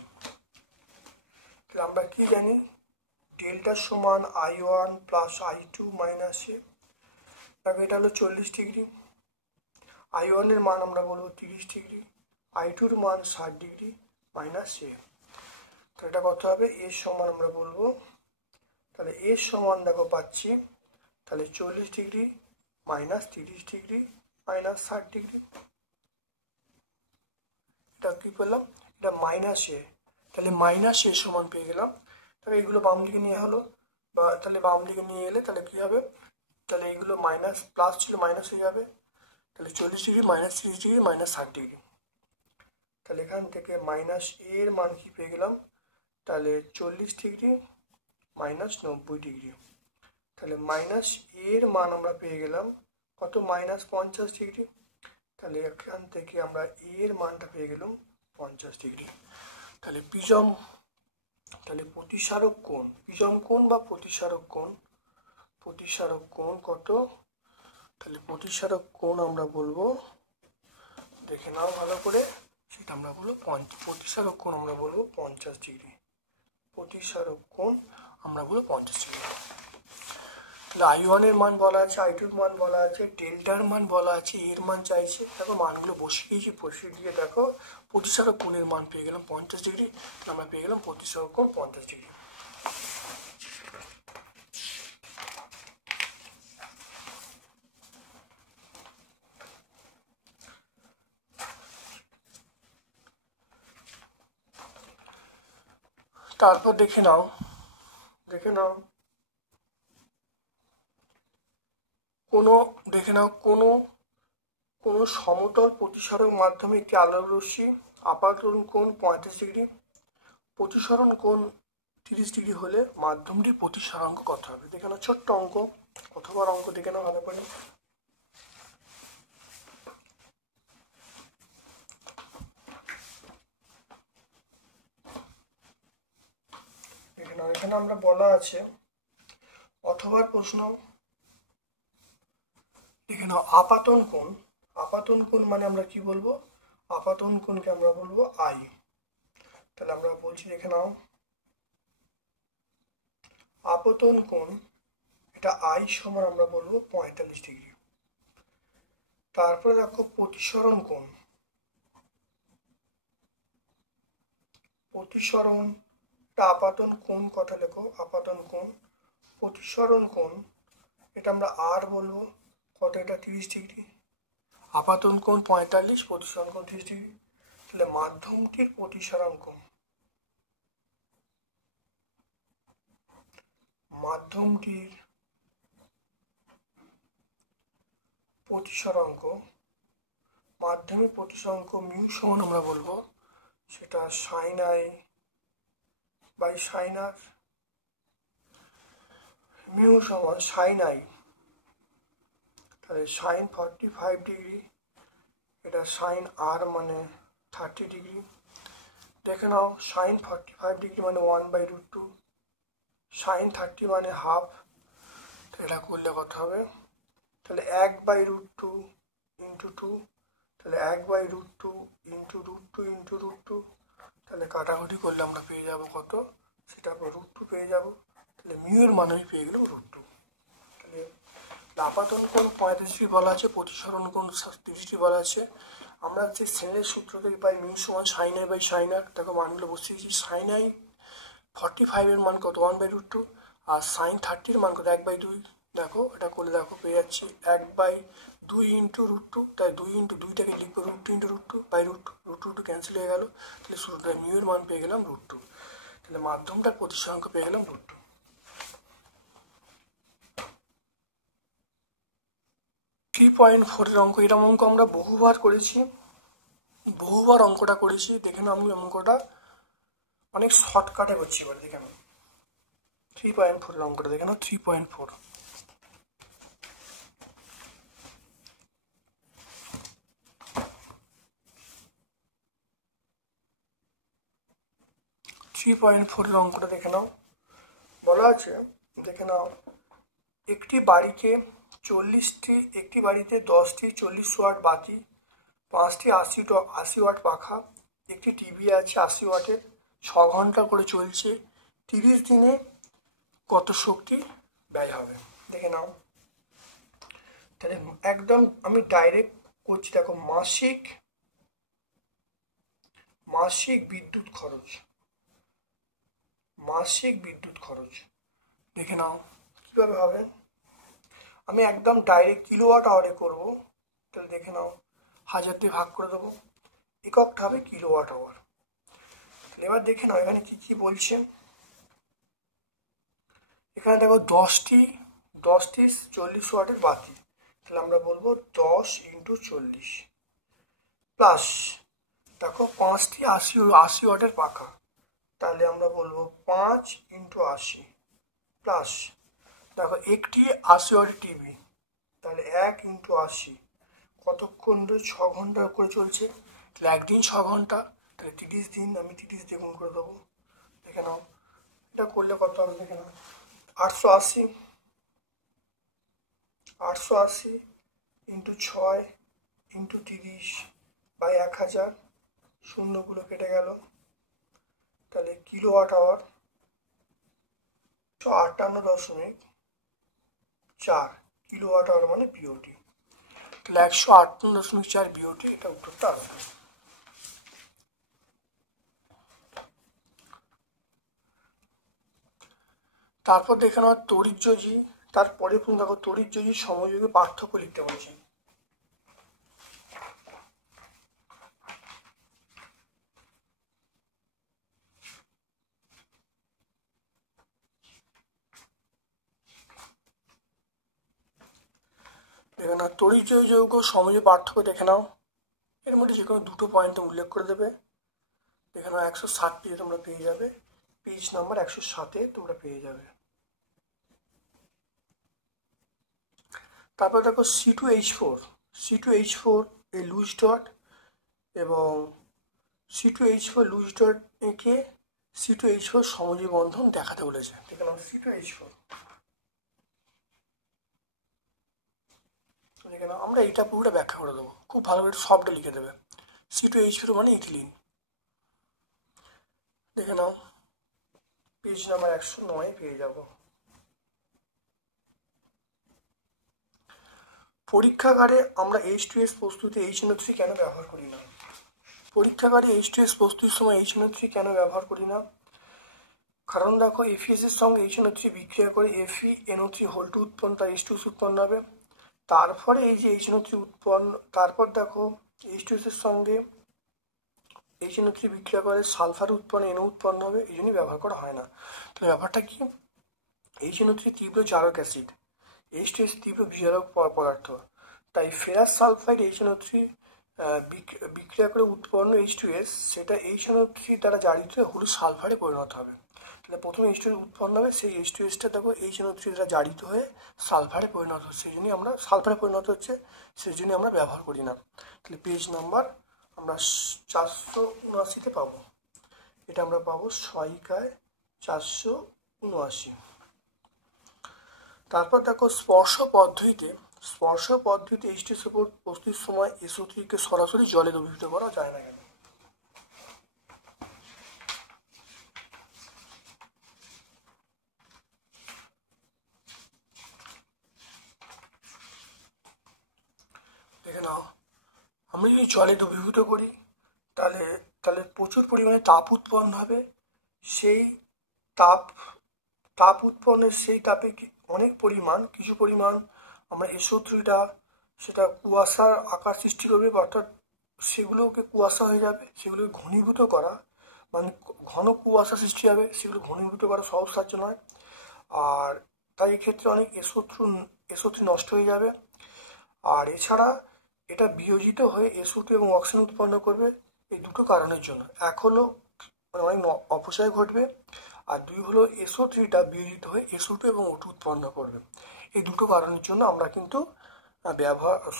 তাহলে আমরা কি জানি, ডেল্টা সমান I1 প্লাস I2 মাইনাস এ, দেখো এটা হলো 40 ডিগ্রি, I1 এর মান আমরা বলবো 30 ডিগ্রি, I2 এর মান 60 ডিগ্রি মাইনাস এ। তো এটা কত হবে, এর সমান আমরা বলবো, তাহলে এর সমান দেখো পাচ্ছি, তাহলে 40 degree minus 30 degree minus 60 degree, এটা কি পেলাম, এটা মাইনাস এ, তাহলে মাইনাস এর সমান পেয়ে গেলাম। তাহলে এগুলো বাম দিকে নিয়ে হলো, বা তাহলে বাম দিকে নিয়ে এলে তাহলে কি হবে, তাহলে এইগুলো মাইনাস প্লাস ছিল মাইনাস হয়ে যাবে, তাহলে 40 degree minus 30 degree minus 60 degree, তাহলে এখান থেকে মাইনাস এর মান কি পেয়ে গেলাম, তাহলে 40 ডিগ্রি মাইনাস 90 ডিগ্রি, তাহলে মাইনাস এর মান আমরা পেয়ে গেলাম কত, মাইনাস 50 ডিগ্রি, তাহলে এখান থেকে আমরা এর মানটা পেয়ে গেলাম 50 ডিগ্রি। তাহলে প্রিজম, তাহলে প্রতিসারক কোণ, প্রিজম কোণ বা প্রতিসারক কোণ, প্রতিসারক কোণ কত, তাহলে প্রতিসারক কোণ আমরা বলবো, দেখে নাও ভালো করে, সেটা আমরা বলবো প্রতিসারক কোণ আমরা বলবো 50 ডিগ্রি, প্রতিসারক কোণ আমরা বলবো 50 ডিগ্রি। তাহলে I1 এর মান বলা আছে, I2 এর মান বলা আছে, ডেল্টার মান বলা আছে, এর মান চাইছে, দেখো মানগুলো বসিয়ে দিয়েছি, বসিয়ে দিয়ে দেখো প্রতিসারক কোণের মান পেয়ে গেলাম 50 ডিগ্রি, আমরা পেয়ে গেলাম প্রতিসারক কোণ 50 ডিগ্রি। তারপর দেখে নাও কোনো সমতল প্রতিসরক মাধ্যমে একটি আলোক রশ্মি আপাতন কোণ 35 ডিগ্রি, প্রতিসরণ কোণ 30 ডিগ্রি হলে মাধ্যমটির প্রতিসরাঙ্ক কত হবে, দেখে নাও ছোট্ট অঙ্ক, কতবার অঙ্ক দেখে নাও ভালো করে। দেখে নাও এখানে আমরা বলা আছে অথবার প্রশ্ন, দেখে নাও আপাতন কোণ, আপাতন কোণ মানে আমরা কি বলবো, আপাতন কোণকে আমরা বলবো I, তাহলে আমরা বলছি দেখে নাও আপতন কোণ এটা I সমান আমরা বলবো 45 ডিগ্রি। তারপরে দেখো প্রতিসরণ কোণ, প্রতিসরণ এটা আপাতন কোণ কথা লেখো, আপাতন কোণ, প্রতিসরণ কোণ এটা আমরা R বলবো, কত এটা 30 ডিগ্রি, আপাতন কোণ 45, প্রতিসরণ কোণ 30 ডিগ্রি, তাহলে মাধ্যমটির প্রতিসরাঙ্ক, মাধ্যমটির প্রতিসরাঙ্ক, মাধ্যমিক প্রতিসরাঙ্ক মিউ সমান আমরা বলবো সেটা sine I by sine r, mu সমান সাইন আই, তাহলে সাইন 45 ডিগ্রি, এটা সাইন আর মানে 30 ডিগ্রি, দেখে নাও সাইন 45 ডিগ্রি মানে 1/√2, সাইন 30 মানে হাফ, এটা করলে কত হবে, তাহলে 1/√2 ইন্টু 2, তাহলে 1/√2 ইন্টু √2 ইন্টু √2, তাহলে কাটাকুটি করলে আমরা পেয়ে যাব কত, সেটা √2 পেয়ে যাব, তাহলে মিউ এর মান আমি পেয়ে গেলাম √2। তাহলে আপাতন কোণ 45 ডিগ্রি বলা আছে, প্রতিসরণ কোণ 30 ডিগ্রি বলা আছে, আমরা যে স্নেলের সূত্র থেকে পাই মিউ সমান সাইন আই বাই সাইন আর, দেখো মানগুলো বসিয়ে দিয়েছি, সাইন আই 45 এর মান কত 1/√2, আর সাইন 30 এর মান কত 1/2, দেখো এটা করলে দেখো পেয়ে যাচ্ছি 1/2 ইন্টু √2, তাই 2 ইন্টু 2টাকে লিখবো √2 ইন্টু √2 বাই √2 ক্যান্সেল হয়ে গেল, তাহলে সূত্রটা মিউ এর মান পেয়ে গেলাম √2, তাহলে মাধ্যমটার প্রতিসরাঙ্ক পেয়ে গেলাম √2। 3.4 অঙ্ক। এরকম অঙ্ক আমরা বহুবার করেছি, বহুবার অঙ্কটা করেছি। দেখে নাও, আমি অঙ্কটা অনেক শর্টকাটে করছি এবার। দেখে নাও 3.4 অঙ্কটা, দেখে নাও 3.4। অঙ্কটা দেখে নাও। বলা আছে, দেখে নাও, একটি বাড়িতে 10টি 40 ওয়াট বাতি, 5টি 80 ওয়াট পাখা, একটি টিভি আছে 80 ওয়াটের, 6 ঘন্টা করে চলছে। 30 দিনে কত শক্তি ব্যয় হবে? দেখে নাও। তাহলে একদম আমি ডাইরেক্ট করছি। দেখো, মাসিক বিদ্যুৎ খরচ, দেখে নাও কিভাবে হবে। আমি একদম ডাইরেক্ট কিলোওয়াট আওয়ারে করবো। তাহলে দেখে নাও, 1000 দিয়ে ভাগ করে দেবো, এককটা হবে কিলোওয়াট আওয়ার। এবার দেখে নাও এখানে কি কি বলছে। এখানে দেখো 10টি 40 ওয়াটের বাতি, তাহলে আমরা বলবো 10 × 40, প্লাস দেখো 5টি 80 ওয়াটের পাখা, তাহলে আমরা বলবো 5 × 80, প্লাস দেখো একটি 80 ওয়াটের টিভি, তাহলে 1 × 80, কতক্ষণ ধরে? 6 ঘন্টা করে চলছে, তাহলে একদিন 6 ঘন্টা, তাহলে 30 দিন, আমি 30 দিয়ে গুণ করে দেবো। দেখে নাও এটা করলে কত হবে। দেখে নাও 880 × 6 × 30 বাই 1000, শূন্যগুলো কেটে গেল, তাহলে কিলোওয়াট আওয়ার 158.4 কিলোওয়াট আওয়ার মানে বিওটি। তাহলে 158.4 বিওটি, এটা উত্তরটা আসবে। তারপর দেখে নাও তড়িৎযোজী, তারপরে দেখো তড়িৎযোজী সমযোগী পার্থক্য লিখতে বলছি। দেখে নাও তড়িৎযোজী যৌগ সমযোগী পার্থক্য দেখে নাও। এর মধ্যে যে কোনো দুটো পয়েন্ট উল্লেখ করে দেবে। দেখে নাও 107 পেজে তোমরা পেয়ে যাবে, পেজ নাম্বার 107-এ তোমরা পেয়ে যাবে। তারপর দেখো C2H4 এই লুজ ডট, এবং C2H4 লুজ ডট এঁকে C2H4 সমযোজী বন্ধন দেখাতে বলেছে। দেখে নাও C2H4, দেখে নাও আমরা এটা পুরোটা ব্যাখ্যা করে দেবো, খুব ভালো করে সবটা লিখে দেবে। C2H4 মানে ইথিলিন। দেখে নাও পেজ নাম্বার 109 পেয়ে যাব। পরীক্ষাগারে আমরা H2S প্রস্তুতি HNO3 কেন ব্যবহার করি না? পরীক্ষাগারে H2S প্রস্তুতির সময় HNO3 কেন ব্যবহার করি না? কারণ দেখো FeS এর সঙ্গে HNO3 বিক্রিয়া করে FeNO3 উৎপন্ন, তার H2S উৎপন্ন হবে। তারপরে এই যে HNO3 উৎপন্ন, তারপর দেখো H2S এর সঙ্গে HNO3 বিক্রিয়া করে সালফার উৎপন্ন, NO উৎপন্ন হবে, এই জন্যই ব্যবহার করা হয় না। তো ব্যাপারটা কি, HNO3 তীব্র জারক অ্যাসিড, H2S তীব্র বিজারক পদার্থ, তাই ফেরাস সালফাইড HNO3 বিক্রিয়া করে উৎপন্ন H2S, সেটা HNO3 দ্বারা জারিত হয়ে হলুদ সালফারে পরিণত হবে। তাহলে প্রথমে H2S উৎপন্ন হবে, সেই H2Sটা দেখো HNO3 দ্বারা জারিত হয়ে সালফারে পরিণত হচ্ছে, সেই জন্যই আমরা সালফারে পরিণত হচ্ছে, সেই জন্যই আমরা ব্যবহার করি না। তাহলে পেজ নাম্বার আমরা 479-তে পাবো, এটা আমরা পাবো 6 479। তারপর দেখো স্পর্শ পদ্ধতিতে H2S উপর প্রস্তুতির সময় SO3-কে সরাসরি জলে দ্রবীভূত করা যায় না কেন? দেখে নাও, আমরা যদি জলে দ্রবীভূত করি তাহলে প্রচুর পরিমাণে তাপ উৎপন্ন হবে। সেই তাপ উৎপন্নের সেই তাপে কিছু পরিমাণ আমরা SO3টা সেটা কুয়াশার আকার সৃষ্টি করবে, অর্থাৎ সেগুলোকে কুয়াশা হয়ে যাবে, সেগুলোকে ঘনীভূত করা মানে ঘন কুয়াশা সৃষ্টি হবে, সেগুলো ঘনীভূত করা সহজ সাধ্য নয়। আর তাই এক্ষেত্রে অনেক SO3 নষ্ট হয়ে যাবে। আর এছাড়া এটা বিয়োজিত হয়ে SO2 এবং অক্সিজেন উৎপন্ন করবে এই দুটো কারণের জন্য। এক হলো মানে অনেক অপচয় ঘটবে, আর দুই হলো SO3টা বিয়োজিত হয়ে SO2 এবং O2 উৎপন্ন করবে। এই দুটো কারণের জন্য আমরা কিন্তু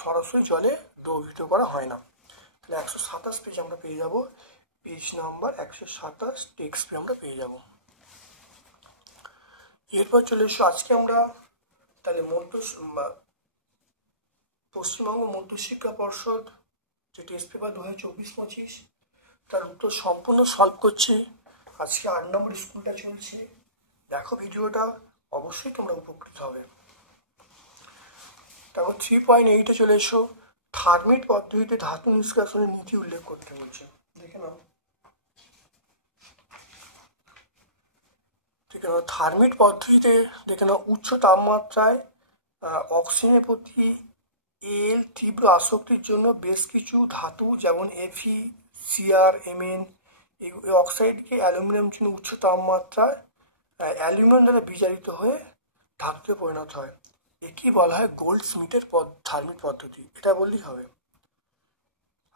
সরাসরি জলে দ্রবীভূত করা হয় না। তাহলে 127 পেজ আমরা পেয়ে যাব, পেজ নাম্বার 127 টেক্সট পেজ আমরা পেয়ে যাব। এরপর চলে এসো আজকে আমরা তাহলে পশ্চিমবঙ্গ মধ্যশিক্ষা পর্ষদ যে টেস্ট পেপার 2024-25 তার উত্তর সম্পূর্ণ সলভ করছি। আজকে 8 নম্বর স্কুলটা চলছে, দেখো ভিডিওটা, অবশ্যই তোমরা উপকৃত হবে। তারপর 3.8-এ চলে এসো, থার্মিট পদ্ধতিতে ধাতু নিষ্কাশনের নীতি উল্লেখ করতে বলছে, দেখে নাও। ঠিক আছে, থার্মিট পদ্ধতিতে দেখে নাও উচ্চ তাপমাত্রায় অক্সিজেনের প্রতি তীব্র আসক্তির জন্য বেশ কিছু ধাতু যেমন Fe, Cr, Mn এই অক্সাইডকে অ্যালুমিনিয়াম জন্য উচ্চ তাপমাত্রায় অ্যালুমিনিয়াম দ্বারা বিজারিত হয়ে ধাতুতে পরিণত হয়। একে বলা হয় গোল্ডস্মিথের থার্মিট পদ্ধতি, এটা বললেই হবে।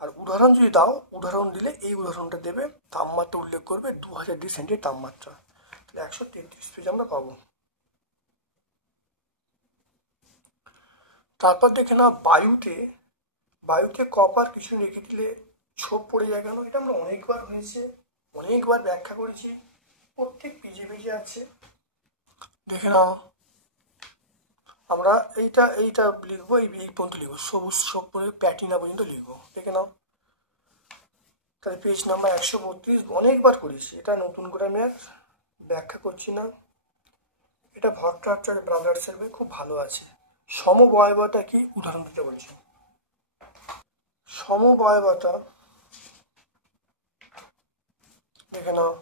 আর উদাহরণ যদি দাও, উদাহরণ দিলে এই উদাহরণটা দেবে, তাপমাত্রা উল্লেখ করবে 2000 ডিগ্রি সেন্টিগ্রেড তাপমাত্রা। তাহলে 133 পেজ আমরা পাবো। তারপর দেখে না বায়ুতে কপার কিছু রেখে দিলে ছোপ পড়ে যায় কেন? এটা আমরা অনেকবার হয়েছে, অনেকবার ব্যাখ্যা করেছি, প্রত্যেক পেজে আছে, দেখে নাও। আমরা এইটা লিখবো, এই পর্যন্ত লিখবো, সবুজ ছোপ পড়ে প্যাটিনা পর্যন্ত লিখবো, দেখে নাও। তাহলে পেজ নাম্বার 132 অনেকবার করেছি, এটা নতুন করে আমি আর ব্যাখ্যা করছি না। এটা ভট্টাচার্য ব্রাদার্সের বই, খুব ভালো আছে। সমবায়বতা কি উদাহরণ দিতে বলছি। সমবায়বতা দেখে নাও,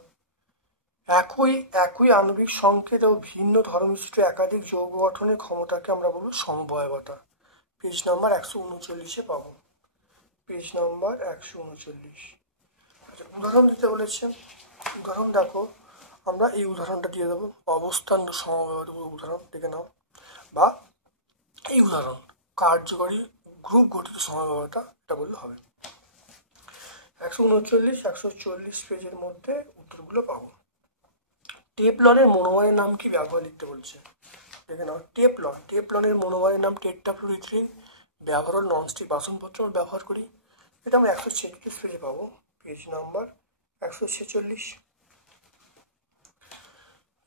একই আণবিক সংকেত ও ভিন্ন ধর্মবিশিষ্ট একাধিক যৌগ গঠনের ক্ষমতাকে আমরা বলবো সমবায়বতা। পেজ নাম্বার 139-এ পাবো, পেজ নাম্বার 139। আচ্ছা, উদাহরণ দিতে বলেছে, উদাহরণ দেখো, আমরা এই উদাহরণটা দিয়ে দেবো, অবস্থান সমবায়বতা উদাহরণ দেখে নাও, বা এই উদাহরণ কার্যকরী গ্রুপ গঠিত সমবায়বতা, এটা বললে হবে। 139-140 পেজের মধ্যে উত্তরগুলো পাবো। টেফলনের মনোমারের নাম কি? ব্যবহার লিখতে বলছে, দেখে নাও। টেফলনের মনোমারের নাম টেট্রাফ্লুরিথ্রিন। ব্যবহার ননস্টিক বাসনপত্র ব্যবহার করি, এটা আমরা 146 পেজে পাবো, পেজ নাম্বার 146।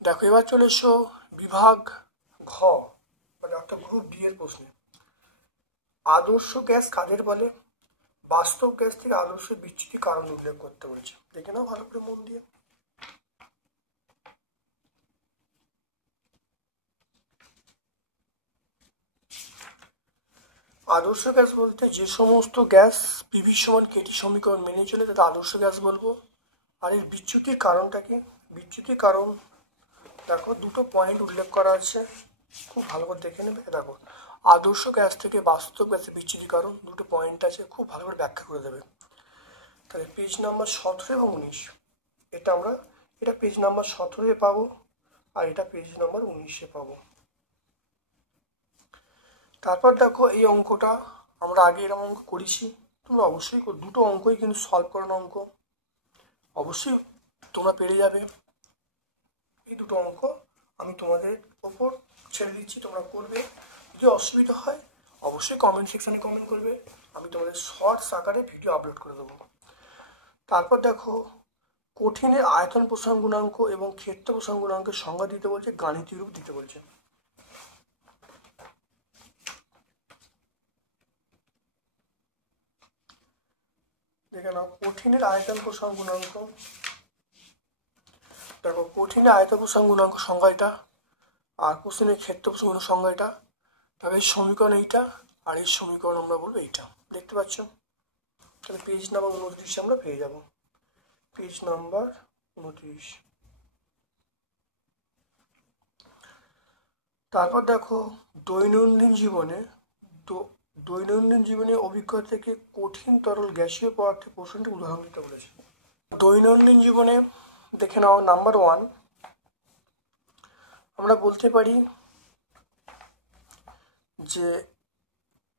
দেখো এবার চলে এসো বিভাগ ঘ, মানে অর্থাৎ গ্রুপ ডি এর প্রশ্নে। আদর্শ গ্যাস কাদের বলে? বাস্তব গ্যাস থেকে আদর্শ বিচ্যুতির কারণ উল্লেখ করতে বলেছে, দেখে নাও ভালো করে মন দিয়ে। আদর্শ গ্যাস বলতে যে সমস্ত গ্যাস পিভি সমান কেটি সমীকরণ মেনে চলে তাতে আদর্শ গ্যাস বলবো। আর এর বিচ্যুতির কারণটা কি? বিচ্যুতির কারণ দেখো দুটো পয়েন্ট উল্লেখ করা আছে, খুব ভালো করে দেখে নেবে। দেখো আদর্শ গ্যাস থেকে বাস্তব গ্যাসের বিচ্যুতির কারণ, দুটো পয়েন্ট আছে, খুব ভালো করে ব্যাখ্যা করে দেবে। তাহলে পেজ নাম্বার 17 এবং 19 এটা পেজ নাম্বার 17-এ পাবো, আর এটা পেজ নাম্বার 19-এ পাবো। তারপর দেখো এই অঙ্কটা আমরা আগে এরকম অঙ্ক করেছি, তোমরা অবশ্যই দুটো অঙ্কই কিন্তু সলভ করানো অঙ্ক, অবশ্যই তোমরা পেরে যাবে। এই দুটো অঙ্ক আমি তোমাদের ওপর ছেড়ে দিচ্ছি, তোমরা করবে। যদি অসুবিধা হয় অবশ্যই কমেন্ট সেকশানে কমেন্ট করবে, আমি তোমাদের শর্টস আকারে ভিডিও আপলোড করে দেবো। তারপর দেখো কঠিনের আয়তন প্রসারণ গুণাঙ্ক এবং ক্ষেত্র প্রসারণ গুণাঙ্কের সংজ্ঞা দিতে বলছে, গাণিতিক রূপ দিতে বলছে। দেখে নাও কঠিনের আয়তন প্রসারণ গুণাঙ্ক, দেখো কঠিনের আয়তন প্রসারণ গুণাঙ্ক সংজ্ঞা এটা, আর কোশ্চেনের ক্ষেত্র প্রসারণ সংজ্ঞা এটা। তবে এই সমীকরণ এইটা, আর এই সমীকরণ আমরা বলবো এইটা, দেখতে পাচ্ছ। তাহলে পেজ নাম্বার 29 আমরা পেয়ে যাব, পেজ নাম্বার 29। তারপর দেখো দৈনন্দিন জীবনে অভিজ্ঞতা থেকে কঠিন তরল গ্যাসীয় পদার্থের প্রশ্নটি উদাহরণ দিতে বলেছে। দৈনন্দিন জীবনে দেখে নাও, নাম্বার 1 আমরা বলতে পারি যে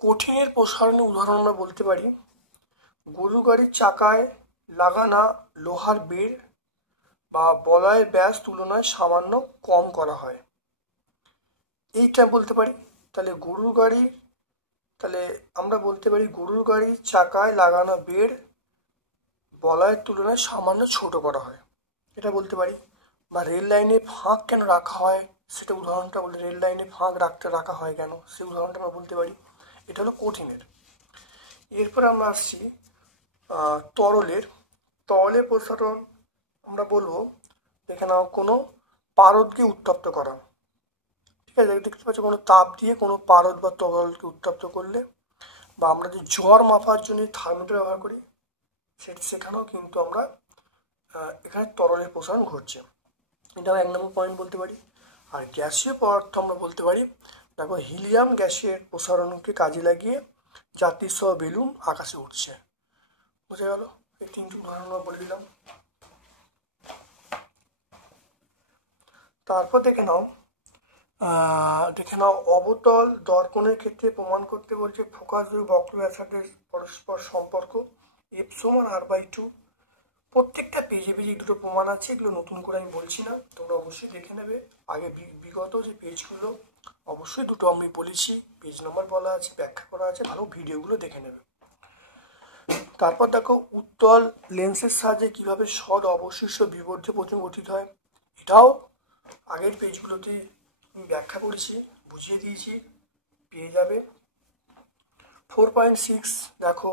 কঠিনের প্রসারণের উদাহরণ আমরা বলতে পারি গরু গাড়ির চাকায় লাগানা লোহার বেড় বা বলয়ের ব্যাস তুলনায় সামান্য কম করা হয়, এইটা বলতে পারি। তাহলে আমরা বলতে পারি গরুর গাড়ির চাকায় লাগানো বেড় বলয়ের তুলনায় সামান্য ছোট করা হয়, এটা বলতে পারি। বা রেল লাইনে ফাঁক কেন রাখা হয় সেটা উদাহরণটা বলে, রেল লাইনে ফাঁক রাখা হয় কেন সেই উদাহরণটা আমরা বলতে পারি। এটা হলো কঠিনের। এরপর আমরা আসছি তরলের প্রসারণ আমরা বলবো এখানে কোনো পারদকে উত্তপ্ত করা। ঠিক আছে, দেখতে পাচ্ছি কোনো তাপ দিয়ে কোনো পারদ বা তরলকে উত্তপ্ত করলে, বা আমরা যে জ্বর মাপার জন্য থার্মোমিটার ব্যবহার করি সেখানেও কিন্তু আমরা এখানে তরলের প্রসারণ ঘটছে, এটাও 1 নম্বর পয়েন্ট বলতে পারি। আর গ্যাসীয় পদার্থ আমরা বলতে পারি দেখো হিলিয়াম গ্যাসের প্রসারণকে কাজে লাগিয়ে যাত্রী সহ বেলুন আকাশে উঠছে। বোঝা গেল? এই 3টি উদাহরণ আমরা বলে দিলাম। তারপর দেখে নাও অবতল দর্পণের ক্ষেত্রে প্রমাণ করতে বলছে ফোকাস ও বক্র ব্যাসার্ধের পরস্পর সম্পর্ক F=r/2। প্রত্যেকটা পেজে দুটো প্রমাণ আছে, এগুলো নতুন করে আমি বলছি না, তোমরা অবশ্যই দেখে নেবে। আগে বিগত যে পেজগুলো অবশ্যই দুটো আমি বলেছি, পেজ নম্বর বলা আছে, ব্যাখ্যা করা আছে, ভালো ভিডিওগুলো দেখে নেবে। তারপর দেখো উত্তল লেন্সের সাহায্যে কিভাবে সদ অবশিষ্ট বিবর্ধ প্রতিবিম্ব গঠিত হয়, এটাও আগের পেজগুলোতে আমি ব্যাখ্যা করেছি, বুঝিয়ে দিয়েছি, পেয়ে যাবে। 4.6 দেখো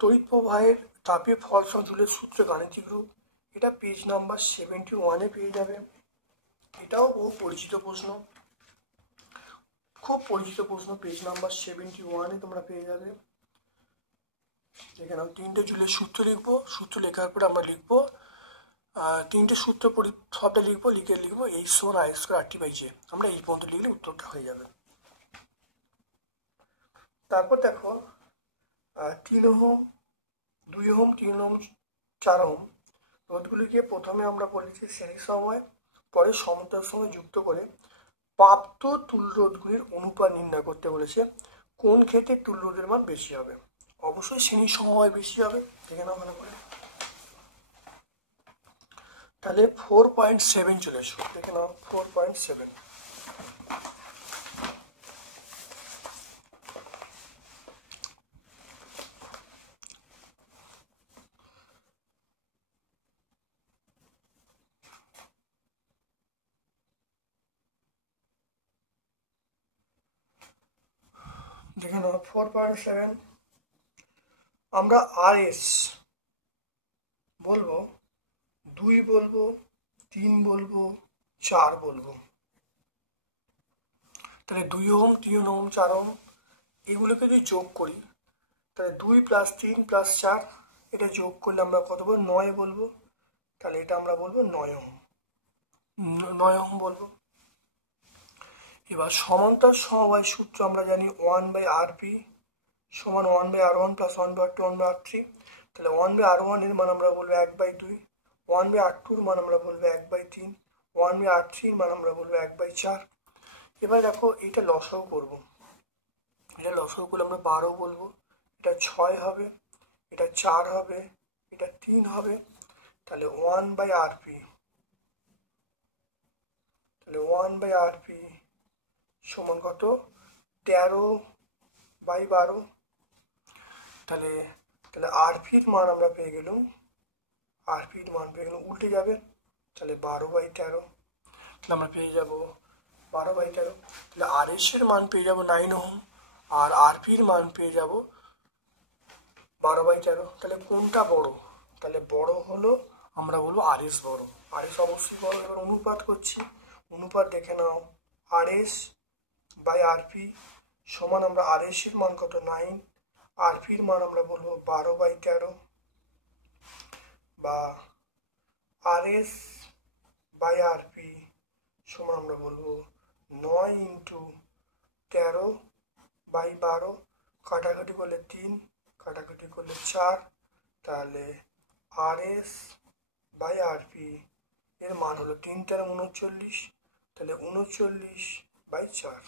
তড়িৎ প্রবাহের তাপীয় ফল সঞ্চালনের সূত্র গাণিতিক রূপ, এটা পেজ নাম্বার 71-এ পেয়ে যাবে। এটাও বহু পরিচিত প্রশ্ন, খুব পরিচিত প্রশ্ন, পেজ নাম্বার 71-এ তোমরা পেয়ে যাবে। এখানে 3টে জুলের সূত্র লিখবো, সূত্র লেখার পরে আমরা লিখবো 3টে সূত্র সবটা লিখবো, লিখবো H=I²RT/J। আমরা এই পর্যন্ত লিখলে উত্তরটা হয়ে যাবে। তারপর দেখো 3 ওহম, 2 ওহম, 3 ওহম, 4 ওহম রোধগুলিকে প্রথমে আমরা বলেছি শ্রেণীর সময়, পরে সমতার সময় যুক্ত করে প্রাপ্ত তুল্য রোধগুলির অনুপাত নির্ণয় করতে বলেছে। কোন ক্ষেত্রে তুল্য রোধের মান বেশি হবে? অবশ্যই শ্রেণীর সময় বেশি হবে, দেখে নাও ভালো করে। তাহলে 4.7 চলে এসো, দেখে নাও 4.7। দেখে নাও 4.7 আমরা RS বলবো, 2 বলবো, 3 বলবো, 4 বলবো। তাহলে 2 ওহম, 3 ওহম, 4 ওহম এগুলোকে যদি যোগ করি তাহলে 2 + 3 + 4 এটা যোগ করলে আমরা কত বলবো? 9 বলবো। তাহলে এটা আমরা বলবো 9 ওহম, 9 ওহম বলবো। এবার সমান্তর সমবায় সূত্র আমরা জানি 1/Rp সমান 1/R1 + 1/R2 1/R3। তাহলে 1/R1 এর মান আমরা বলবো 1/2, 1/R2 এর মান আমরা বলবো 1/3, 1/R3 এর মান আমরা বলবো 1/4। এবার দেখো এটা লসাগু করবো, এটা লসাগু করলে আমরা 12 বলবো, এটা 6 হবে, এটা 4 হবে, এটা 3 হবে। তাহলে 1/Rp, তাহলে 1/Rp সমান কত? 13/12। তাহলে আরপির মান আমরা পেয়ে গেলাম, উল্টে যাবে, তাহলে 12/13 আমরা পেয়ে যাব 12/13। তাহলে RS এর মান পেয়ে যাব 9 ওহম আর আরপির মান পেয়ে যাব 12/13। তাহলে কোনটা বড়? তাহলে বড় হলো আমরা বলবো RS বড়, RS অবশ্যই বড়। এবার অনুপাত করছি, অনুপাত দেখে নাও RS/RP সমান আমরা RS এর মান কত? 9, আরপির মান আমরা বলবো 12/13, বা RS/RP সমান আমরা বলবো 9 × 13/12, কাটাকাটি করলে 3, কাটাকাটি করলে 4, তাহলে RS/RP এর মান হলো 3 × 39, তাহলে 39/4।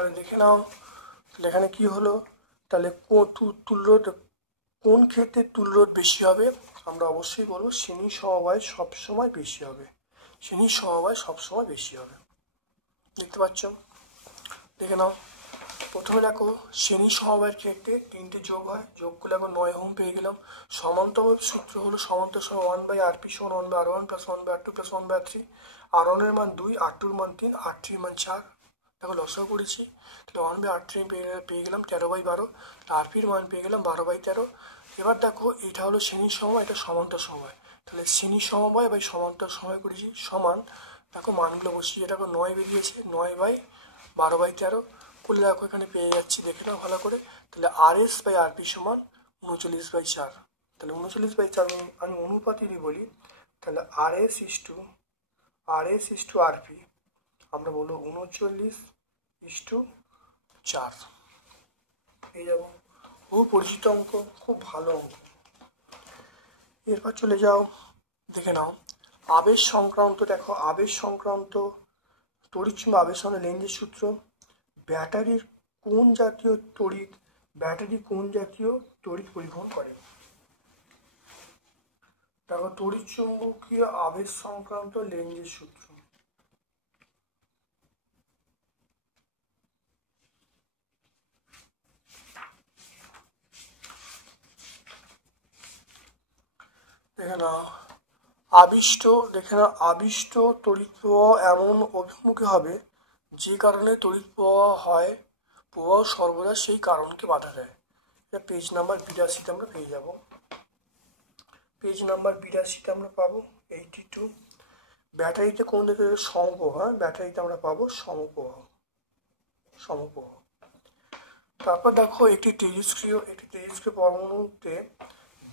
তাহলে দেখে নাও, তাহলে এখানে কি হলো, তাহলে তুল্যরোধ কোন ক্ষেত্রে তুল্যরোধ বেশি হবে? আমরা অবশ্যই বলবো শ্রেণী সমবায় সবসময় বেশি হবে, শ্রেণী সমবায় সবসময় বেশি হবে। দেখতে পাচ্ছ? দেখে নাও, প্রথমে দেখো শ্রেণী সমবায়ের ক্ষেত্রে 3টে যোগ হয়, যোগ করলে এখন 9 ওহম পেয়ে গেলাম। সমান্তরাল সূত্র হলো সমান্তর সমান 1/rp সমান 1/r1 + 1/r2 + 1/r3। r1 এর মান 2, r2 এর মান 3, r3 এর মান 4। দেখো লসাগু করেছি, তাহলে 1/r3 পেয়ে গেলাম 13/12, rp এর মান পেয়ে গেলাম 12/13। এবার দেখো এটা হলো শ্রেণী সমবায়, এটা সমান্তর সমবায়, তাহলে শ্রেণী সমবায় বা সমান্তর সমবায় করেছি সমান, দেখো মানগুলো বসিয়ে, দেখো 9 বেরিয়েছে, 9/12/13 করলে দেখো এখানে পেয়ে যাচ্ছি, দেখে নাও ভালো করে। তাহলে RS/RP সমান 39/4, তাহলে 39/4 আমি অনুপাত যদি বলি, তাহলে RS/RP আমরা বলবো 39/4 পেয়ে যাবো। খুব পরিচিত অঙ্ক, খুব ভালো অঙ্ক। এরপর চলে যাও, দেখে নাও আবেশ সংক্রান্ত, দেখো আবেশ সংক্রান্ত তড়িৎচুম্বক আবেশ সংক্রান্ত লেন্জের সূত্র। ব্যাটারি কোন জাতীয় তড়িৎ পরিবহন করে? দেখো তড়িৎচুম্বকীয় আবেশ সংক্রান্ত লেন্জের সূত্র। দেখে নাও আবিষ্ট তড়িৎ প্রবাহ এমন অভিমুখে হবে যে কারণে তড়িৎ প্রবাহ সর্বদা সেই কারণকে বাধা দেয়। এটা পেজ নাম্বার 82 আমরা পেয়ে যাব, পেজ নাম্বার 82 আমরা পাবো 82। ব্যাটারিতে কোন দিকে সমপ্রবাহ, ব্যাটারিতে আমরা পাবো সমপ্রবাহ। তারপর দেখো একটি তেজস্ক্রিয় পরমাণুতে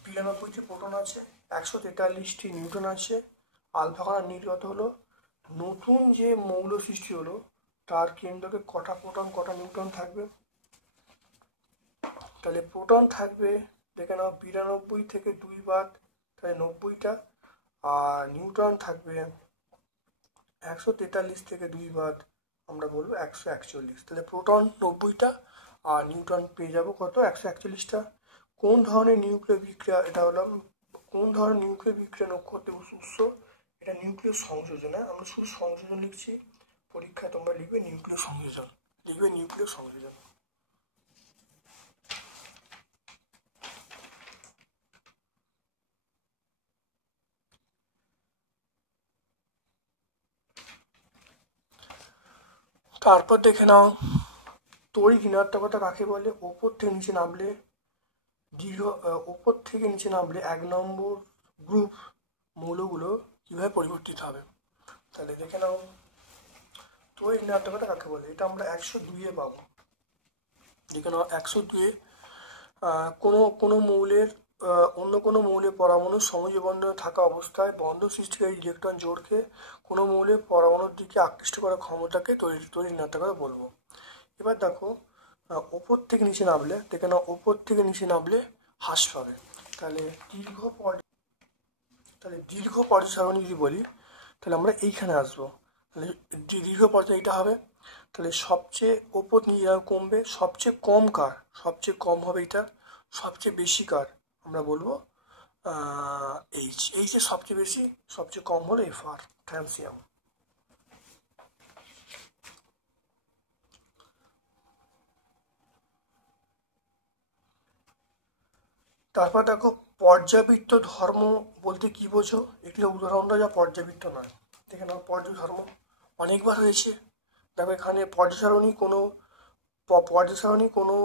92টি প্রোটন আছে, 143টি নিউট্রন আছে। আলফা কণা নির্গত হলো। নতুন যে মৌল সৃষ্টি হলো তার কেন্দ্রকে কটা প্রোটন কটা নিউট্রন থাকবে? তাহলে প্রোটন থাকবে, দেখে নাও 92 থেকে 2 বাদ, তাহলে 90টা। আর নিউট্রন থাকবে 143 থেকে 2 বাদ, আমরা বলবো 141। তাহলে প্রোটন 90টা আর নিউট্রন পেয়ে যাবো কত? 141টা। কোন ধরনের নিউক্লিয় বিক্রিয়া, এটা হলো কোন ধরনের নিউক্লিয় বিক্রিয়া নক্ষত্রের উৎস? এটা নিউক্লিয় সংযোজন। আমরা শুধু সংযোজন লিখছি, পরীক্ষায় তোমরা লিখবে নিউক্লিয় সংযোজন, তারপর দেখে নাও তড়িৎ ঋণাত্মকতা কাকে বলে? ওপর থেকে নিচে নামলে 1 নম্বর গ্রুপ মৌলগুলো কিভাবে পরিবর্তিত হবে? তাহলে দেখে নাও তড়িৎ ঋণাত্মকতা কাকে বলে? এটা আমরা 102-এ পাবো। দেখে নাও 102-এ কোনো মৌলের অন্য কোনো মৌলের পরমাণু সমযোজী বন্ধনে থাকা অবস্থায় বন্ধন সৃষ্টিকারী ইলেকট্রন জোড়কে কোনো মৌলের পরমাণুর দিকে আকৃষ্ট করার ক্ষমতাকে তড়িৎ ঋণাত্মকতা বলবো। এবার দেখো ওপর থেকে নিচে নামলে, দেখে নাও ওপর থেকে নিচে নামলে হ্রাস পাবে। তাহলে দীর্ঘ পর্যায় সারণী যদি বলি, তাহলে আমরা এইখানে আসবো। তাহলে দীর্ঘ পর্যায় এটা হবে, তাহলে সবচেয়ে ওপর নিয়ে কমবে, সবচেয়ে কম কার? সবচেয়ে কম হবে এটা, সবচেয়ে বেশি কার? আমরা বলবো এইচ এর সবচেয়ে বেশি, সবচেয়ে কম হলো FR, ফ্রান্সিয়াম। তারপর দেখো পর্যাবৃত্ত ধর্ম বলতে কি বোঝো? এটি উদাহরণটা যা পর্যাবৃত্ত নয়। দেখে নাও পর্যায় ধর্ম অনেকবার হয়েছে। দেখো এখানে পর্যায় সারণী কোনো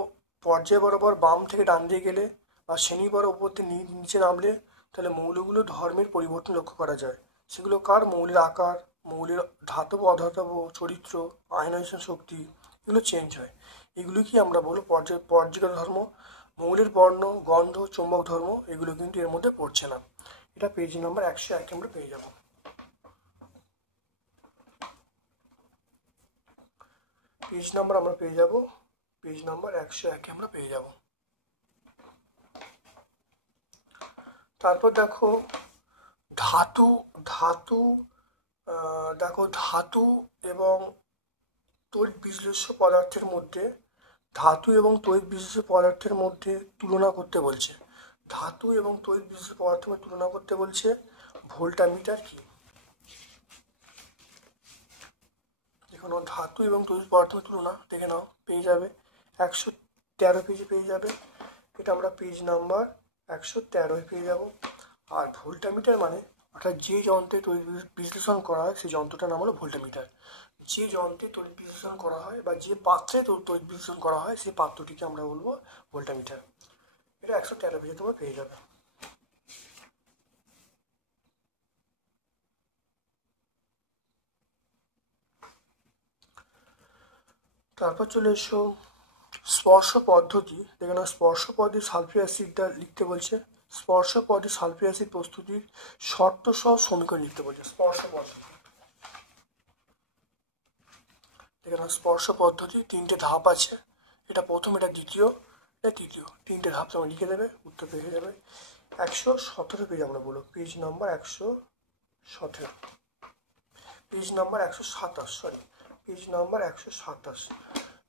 পর্যায় বরাবর বাম থেকে ডান দিয়ে গেলে বা শ্রেণী বরাবর উপর থেকে নিচে নামলে তাহলে মৌলগুলো ধর্মের পরিবর্তন লক্ষ্য করা যায়। সেগুলো কার? মৌলের আকার, মৌলের ধাতব অধাতব চরিত্র, আয়নাইজেশন শক্তি, এগুলো চেঞ্জ হয়। এগুলো কি আমরা বলবো পর্যায়গত ধর্ম। মৌলের বর্ণ, গন্ধ, চুম্বক ধর্ম এগুলো কিন্তু এর মধ্যে পড়ছে না। এটা পেজ নাম্বার 101 আমরা পেয়ে যাবো। পেজ নাম্বার আমরা পেয়ে যাব, পেজ নাম্বার 101 আমরা পেয়ে যাব। তারপর দেখো ধাতু এবং তড়িৎ বিশ্লেষ্য পদার্থের মধ্যে ধাতু এবং তড়িৎ বিশ্লেষ্য পদার্থের মধ্যে তুলনা করতে বলছে। ধাতু এবং তড়িৎ বিশ্লেষ্য পদার্থের মধ্যে তুলনা করতে বলছে। ভোল্টামিটার কি? দেখুন, ধাতু এবং তড়িৎ পদার্থের তুলনা দেখে নাও, পেয়ে যাবে 113 পেজে পেয়ে যাবে। এটা আমরা পেজ নাম্বার 113 পেয়ে যাব। আর ভোল্টামিটার মানে অর্থাৎ যে যন্ত্রে তড়িৎ বিশ্লেষণ করা হয় সেই যন্ত্রটার নাম হলো ভোল্টামিটার। যে যন্ত্রে তড়িৎ বিশ্লেষণ করা হয় বা যে পাত্রে তড়িৎ বিশ্লেষণ করা হয় সেই পাত্রটিকে আমরা বলবো ভোল্টামিটার। এটা 113 পেজে তোমরা পেয়ে যাবে। তারপর চলে এসো স্পর্শ পদ্ধতি। দেখে নাও, স্পর্শ পদ্ধতি সালফিউরিক অ্যাসিডটা লিখতে বলছে। স্পর্শ পদ্ধতি সালফিউরিক অ্যাসিড প্রস্তুতির শর্ত সহ সমীকরণ লিখতে বলছে। স্পর্শ পদ্ধতি দেখে নাও, স্পর্শ পদ্ধতি 3টে ধাপ আছে। এটা প্রথম, এটা দ্বিতীয়, এটা তৃতীয়। 3টে ধাপ তোমরা লিখে দেবে, উত্তর পেয়ে যাবে। 117 পেজ আমরা বলবো, page number 117, page number 127, sorry page number 127,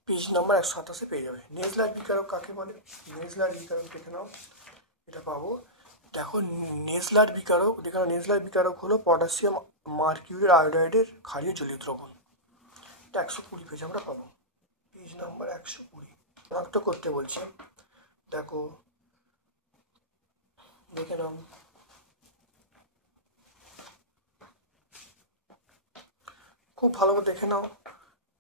page number 127 পেয়ে যাবে। নেজলার বিকারক কাকে বলে? নেজলার বিকারক দেখে নাও, এটা পাবো। দেখো, নেজলার বিকারক দেখে নাও, নেজলার বিকারক হলো পটাশিয়াম মার্কিউরি আয়োডাইডের ক্ষারীয় জলীয় দ্রবণ। এটা 120 পেজ আমরা পাবো, পেজ নাম্বার 120। শনাক্ত করতে বলছে। দেখো, দেখে নাও, খুব ভালো করে দেখে নাও।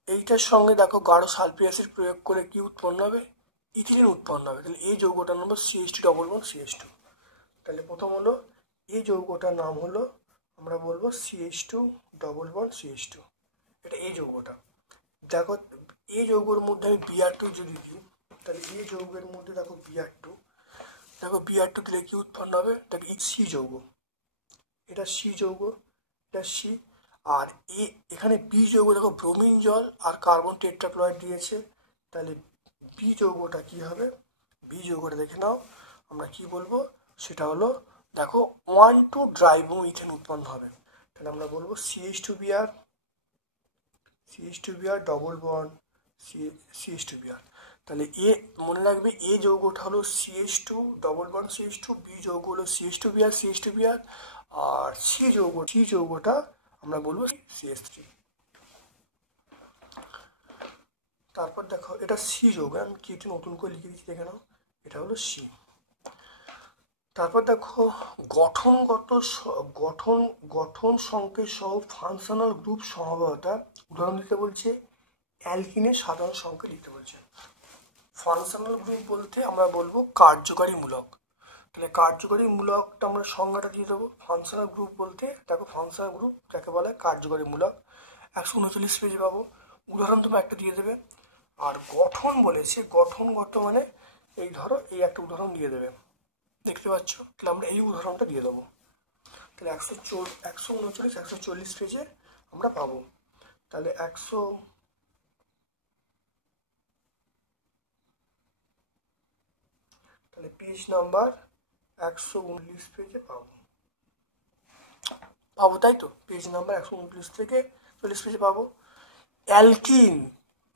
এইটার সঙ্গে দেখো গাঢ় সালফিউরিক অ্যাসিড প্রয়োগ করে কি উৎপন্ন হবে? ইথিলিন উৎপন্ন হবে। তাহলে এই যৌগটার নাম হলো CH2 ডবল বন্ড CH2। তাহলে প্রথম হলো এই যৌগটার নাম হলো, আমরা বলবো CH2 ডবল বন্ড CH2। এটা এই যৌগটা। দেখো, এই যৌগের মধ্যে আমি Br2 যদি দিই, তাহলে এই যৌগের মধ্যে দেখো Br2, দেখো Br2 দিলে কি উৎপন্ন হবে? দেখো C যৌগ, এটা C যৌগ, এটা C। আর এখানে বি যৌগ দেখো ব্রোমিন জল আর কার্বন টেট্রাক্লোরাইড দিয়েছে। তাহলে বি যৌগটা কি হবে? বি যৌগটা দেখে নাও, আমরা কি বলবো? সেটা হলো, দেখো 1,2 ড্রাইবোমিথেন উৎপন্ন হবে। তাহলে আমরা বলবো CH2Br, CH2Br double bond CH2Br। তাহলে মনে রাখবে, এ যৌগটা হলো CH2 double bond CH2, B যৌগ হলো CH2Br, আর সি যৌগটা আমরা বলবো CH3। তারপর দেখো, এটা সি যৌগ, আমি কি একটু নতুন করে লিখে দিচ্ছি, দেখে নাও, এটা হলো সি। তারপর দেখো, গঠন সংকেত সহ ফাংশনাল গ্রুপ সমবায়তা উদাহরণ দিতে বলছে। অ্যালকিনের সাধারণ সংকেত লিখতে বলছে। ফাংশনাল গ্রুপ বলতে আমরা বলবো কার্যকারী মূলক। তাহলে কার্যকারী মূলকটা আমরা সংজ্ঞাটা দিয়ে দেবো। ফাংশনাল গ্রুপ বলতে দেখো, ফাংশনাল গ্রুপ যাকে বলে কার্যকারী মূলক, 139 পেজে পাবো। উদাহরণ তোমরা একটা দিয়ে দেবে। আর গঠন বলেছে, গঠনগত মানে এই ধরো, এই একটা উদাহরণ দিয়ে দেবে, দেখতে পাচ্ছ? তাহলে আমরা এই উদাহরণটা দিয়ে দেবো। তাহলে 139 140 পেজে আমরা পাবো। তাহলে তাহলে পেজ নাম্বার 119 পেজে পাবো, তাই তো? পেজ নাম্বার 129 থেকে 40 পেজে পাবো।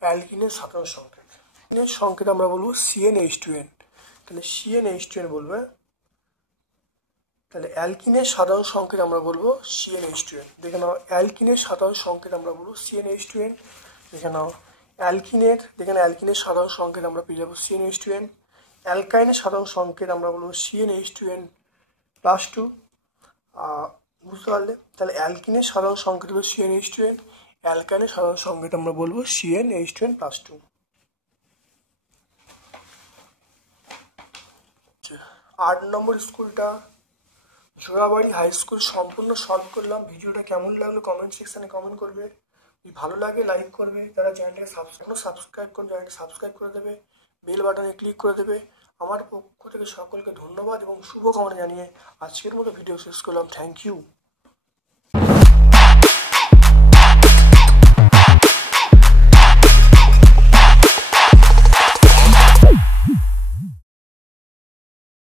অ্যালকিনের সাধারণ সংকেত আমরা বলবো CnH2n। তাহলে CnH2n বলবে। তাহলে অ্যালকিনের সাধারণ সংকেত আমরা বলবো CnH2n। দেখে নাও, অ্যালকিনের সাধারণ সংকেত আমরা বলবো CnH2n। দেখে নাও, অ্যালকিনের সাধারণ সংকেত আমরা পেয়ে যাবো CnH2n। অ্যালকাইনের সাধারণ সংকেত আমরা বলবো CnH2n+2। বুঝতে পারলে? তাহলে অ্যালকিনের সাধারণ সংকেত হলো CnH2n, অ্যালকাইনের সাধারণ সংকেত আমরা বলবো CnH2n+2। 8 নম্বর স্কুলটা জোড়াবাড়ি হাই স্কুল সম্পূর্ণ সলভ করলাম। ভিডিওটা কেমন লাগলো কমেন্ট সেকশানে কমেন্ট করবে। যদি ভালো লাগে লাইক করবে, যারা চ্যানেলটাকে সাবস্ক্রাইব করবে চ্যানেলটা সাবস্ক্রাইব করে দেবে, বেল বাটনে ক্লিক করে দেবে। আমার পক্ষ থেকে সকলকে ধন্যবাদ এবং শুভকামনা জানিয়ে আজকের মতো ভিডিও শেষ করলাম। Thank you.